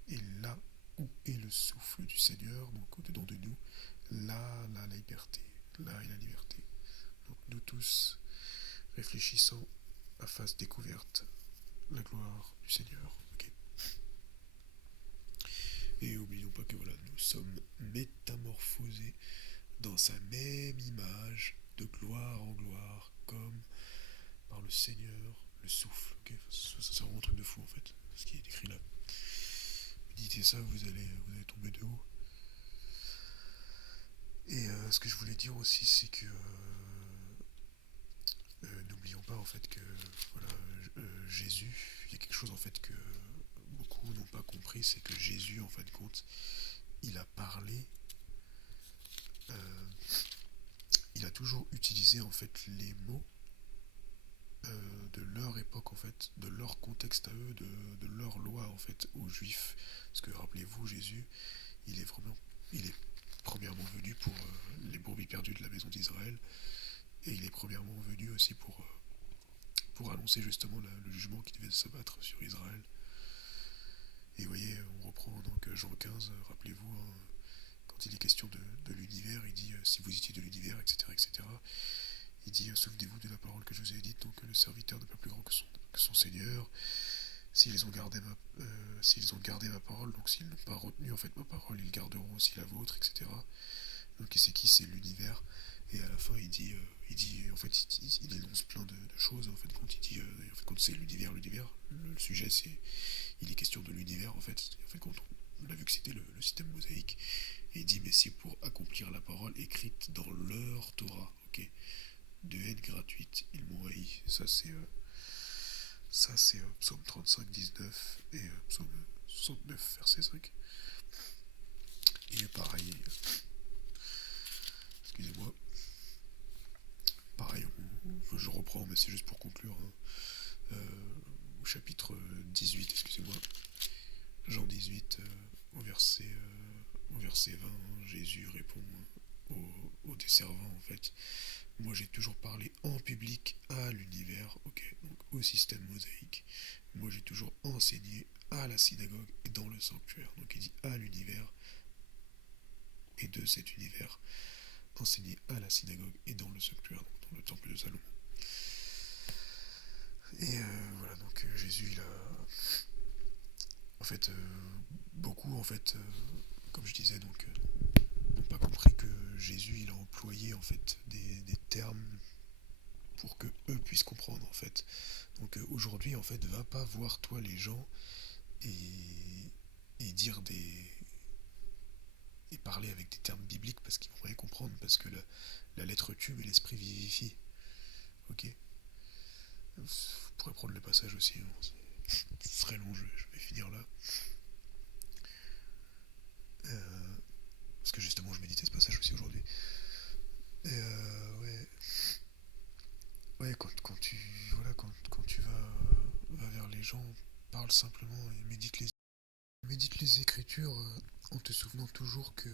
et là où est le souffle du Seigneur, donc au-dedans de nous, là la liberté, là est la liberté. Donc nous tous, réfléchissons à face découverte, la gloire du Seigneur. Okay. Et n'oublions pas que voilà, nous sommes métamorphosés dans sa même image, de gloire en gloire, comme par le Seigneur, le souffle. Okay, ça c'est vraiment un truc de fou, en fait, ce qui est écrit là. Méditez ça, vous allez tomber de haut. Et ce que je voulais dire aussi, c'est que n'oublions pas, en fait, que voilà, Jésus, il y a quelque chose, en fait, que beaucoup n'ont pas compris, c'est que Jésus, en fin de compte, il a parlé, il a toujours utilisé, en fait, les mots de leur époque, en fait, de leur contexte à eux, de leur loi, en fait, aux Juifs. Parce que rappelez-vous, Jésus, il est premièrement venu pour les brebis perdues de la maison d'Israël, et il est premièrement venu aussi pour annoncer justement le jugement qui devait s'abattre sur Israël. Et vous voyez, on reprend donc Jean 15, rappelez-vous, hein, quand il est question de l'univers, il dit si vous étiez de l'univers, etc., etc. Il dit souvenez-vous de la parole que je vous ai dite, donc le serviteur n'est pas plus grand que son Seigneur. S'ils ont gardé ma parole, donc s'ils n'ont pas retenu, en fait, ma parole, ils garderont aussi la vôtre, etc. Donc c'est qui? C'est l'univers. Et à la fin, il dit en fait, il énonce plein de choses. En fait, quand il dit, en fait, quand c'est l'univers, le sujet, il est question de l'univers, en fait. En fait, quand on a vu que c'était le système mosaïque, et il dit, mais c'est pour accomplir la parole écrite dans leur Torah, ok. De haine gratuite, ils m'ont haï. Ça, c'est psaume 35, 19 et psaume 69, verset 5. Et pareil, excusez-moi, pareil, je reprends, mais c'est juste pour conclure, hein. Au chapitre 18, excusez-moi, Jean 18, au verset 20, hein, Jésus répond aux desservants, en fait. Moi, j'ai toujours parlé en public à l'univers, ok, donc au système mosaïque. Moi, j'ai toujours enseigné à la synagogue et dans le sanctuaire. Donc, il dit à l'univers et de cet univers, enseigné à la synagogue et dans le sanctuaire, donc dans le temple de Salomon. Et voilà, donc Jésus, il a, en fait, beaucoup, en fait, comme je disais, donc, n'ont pas compris que Jésus, il a employé, en fait, des termes pour que eux puissent comprendre, en fait. Donc aujourd'hui, en fait, va pas voir toi les gens et dire et parler avec des termes bibliques parce qu'ils vont rien comprendre, parce que la lettre tue mais l'esprit vivifie. Ok. Vous pourrez prendre le passage aussi, hein. serait long, je vais finir là. Parce que justement, je méditais ce passage aussi aujourd'hui. Ouais, ouais, quand tu vas vers les gens, parle simplement et médite les écritures en te souvenant toujours que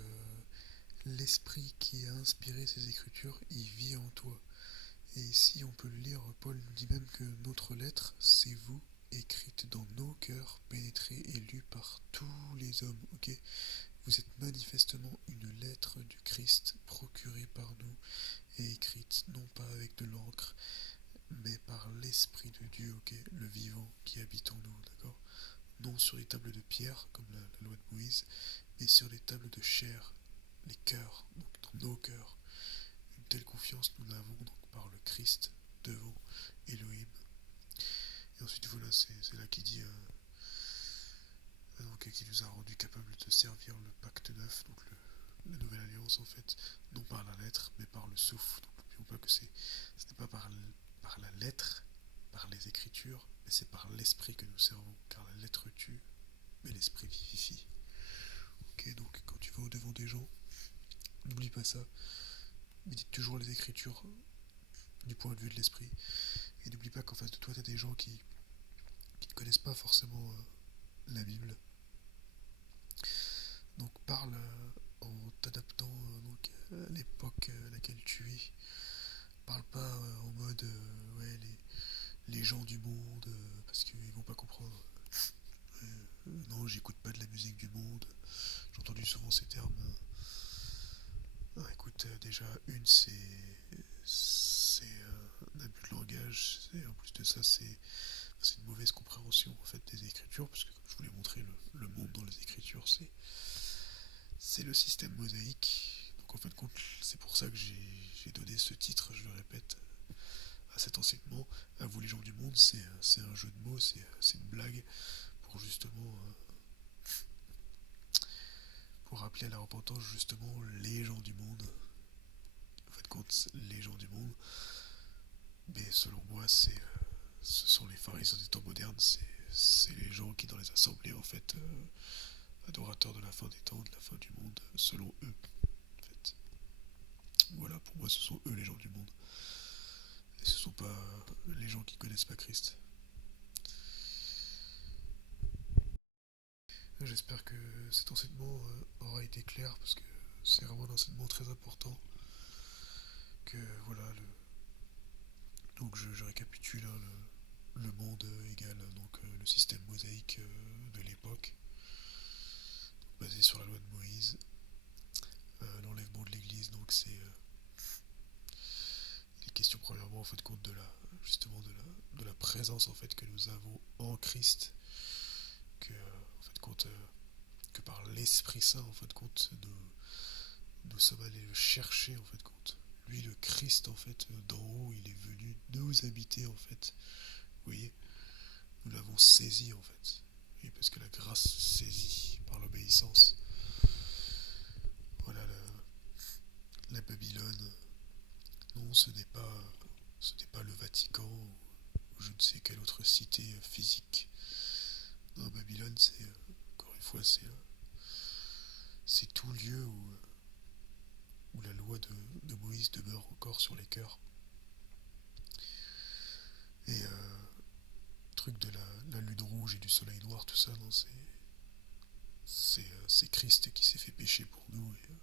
l'esprit qui a inspiré ces écritures, il vit en toi. Et ici, on peut le lire, Paul nous dit même que notre lettre, c'est vous, écrite dans nos cœurs, pénétrée et lue par tous les hommes. Ok, vous êtes manifestement une lettre du Christ procurée par nous et écrite non pas avec de l'encre, mais par l'Esprit de Dieu, ok, le vivant qui habite en nous, d'accord? Non sur les tables de pierre, comme la loi de Moïse, mais sur les tables de chair, les cœurs, donc dans nos cœurs. Une telle confiance nous l'avons donc par le Christ devant Elohim. Et ensuite voilà, c'est là qu'il dit donc, qui nous a rendu capables de servir le pacte neuf, donc la nouvelle alliance en fait, non par la lettre, mais par le souffle. Donc n'oublions pas que ce n'est pas par la lettre, par les écritures, mais c'est par l'esprit que nous servons, car la lettre tue, mais l'esprit vivifie. Ok, donc quand tu vas au devant des gens, n'oublie pas ça, médite toujours les écritures du point de vue de l'esprit, et n'oublie pas qu'en face de toi, tu as des gens qui ne connaissent pas forcément la Bible. Donc parle en t'adaptant à l'époque à laquelle tu es. Parle pas en mode ouais les gens du monde parce qu'ils vont pas comprendre. Non, j'écoute pas de la musique du monde. J'ai entendu souvent ces termes. Écoute, déjà c'est un abus de langage. En plus de ça, c'est une mauvaise compréhension en fait des écritures parce que comme je vous l'ai montré, le monde dans les écritures c'est le système mosaïque. Donc en fait, c'est pour ça que j'ai donné ce titre, je le répète, à cet enseignement. À vous les gens du monde, c'est un jeu de mots, c'est une blague pour justement pour rappeler à la repentance justement les gens du monde. En fait, quand les gens du monde, mais selon moi, ce sont les pharisiens des temps modernes, c'est les gens qui dans les assemblées en fait adorateurs de la fin des temps, de la fin du monde, selon eux. En fait. Voilà, pour moi, ce sont eux les gens du monde. Et ce ne sont pas les gens qui ne connaissent pas Christ. J'espère que cet enseignement aura été clair parce que c'est vraiment un enseignement très important. Que voilà, donc je récapitule le monde égale donc le système mosaïque de l'époque, basé sur la loi de Moïse. L'enlèvement de l'Église, donc c'est les questions premièrement en fait compte de la justement de la présence en fait que nous avons en Christ, que en fait compte que par l'Esprit Saint en fait compte nous sommes allés le chercher en fait compte. Lui le Christ en fait d'en haut il est venu nous habiter en fait. Vous voyez, nous l'avons saisi en fait. Oui, parce que la grâce saisit par l'obéissance. Voilà la Babylone. Non, ce n'est pas le Vatican ou je ne sais quelle autre cité physique. Non, Babylone, c'est encore une fois, c'est tout lieu où la loi de Moïse demeure encore sur les cœurs. Et le truc de la lune rouge et du soleil noir, tout ça, non, c'est Christ qui s'est fait pécher pour nous et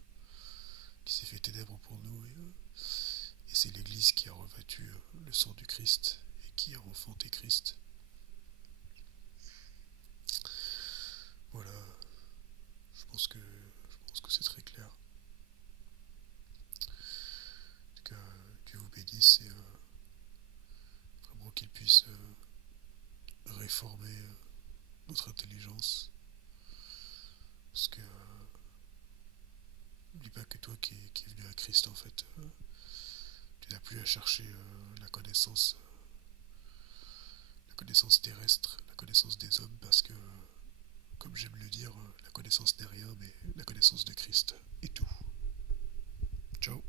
qui s'est fait ténèbres pour nous et c'est l'Église qui a revêtu le sang du Christ et qui a enfanté Christ. Voilà, je pense que c'est très clair. En tout cas, Dieu vous bénisse et vraiment qu'il puisse réformer notre intelligence. Parce que n'oublie pas que toi qui es venu à Christ, en fait, tu n'as plus à chercher la connaissance terrestre, la connaissance des hommes, parce que, comme j'aime le dire, la connaissance n'est rien, mais la connaissance de Christ est tout. Ciao.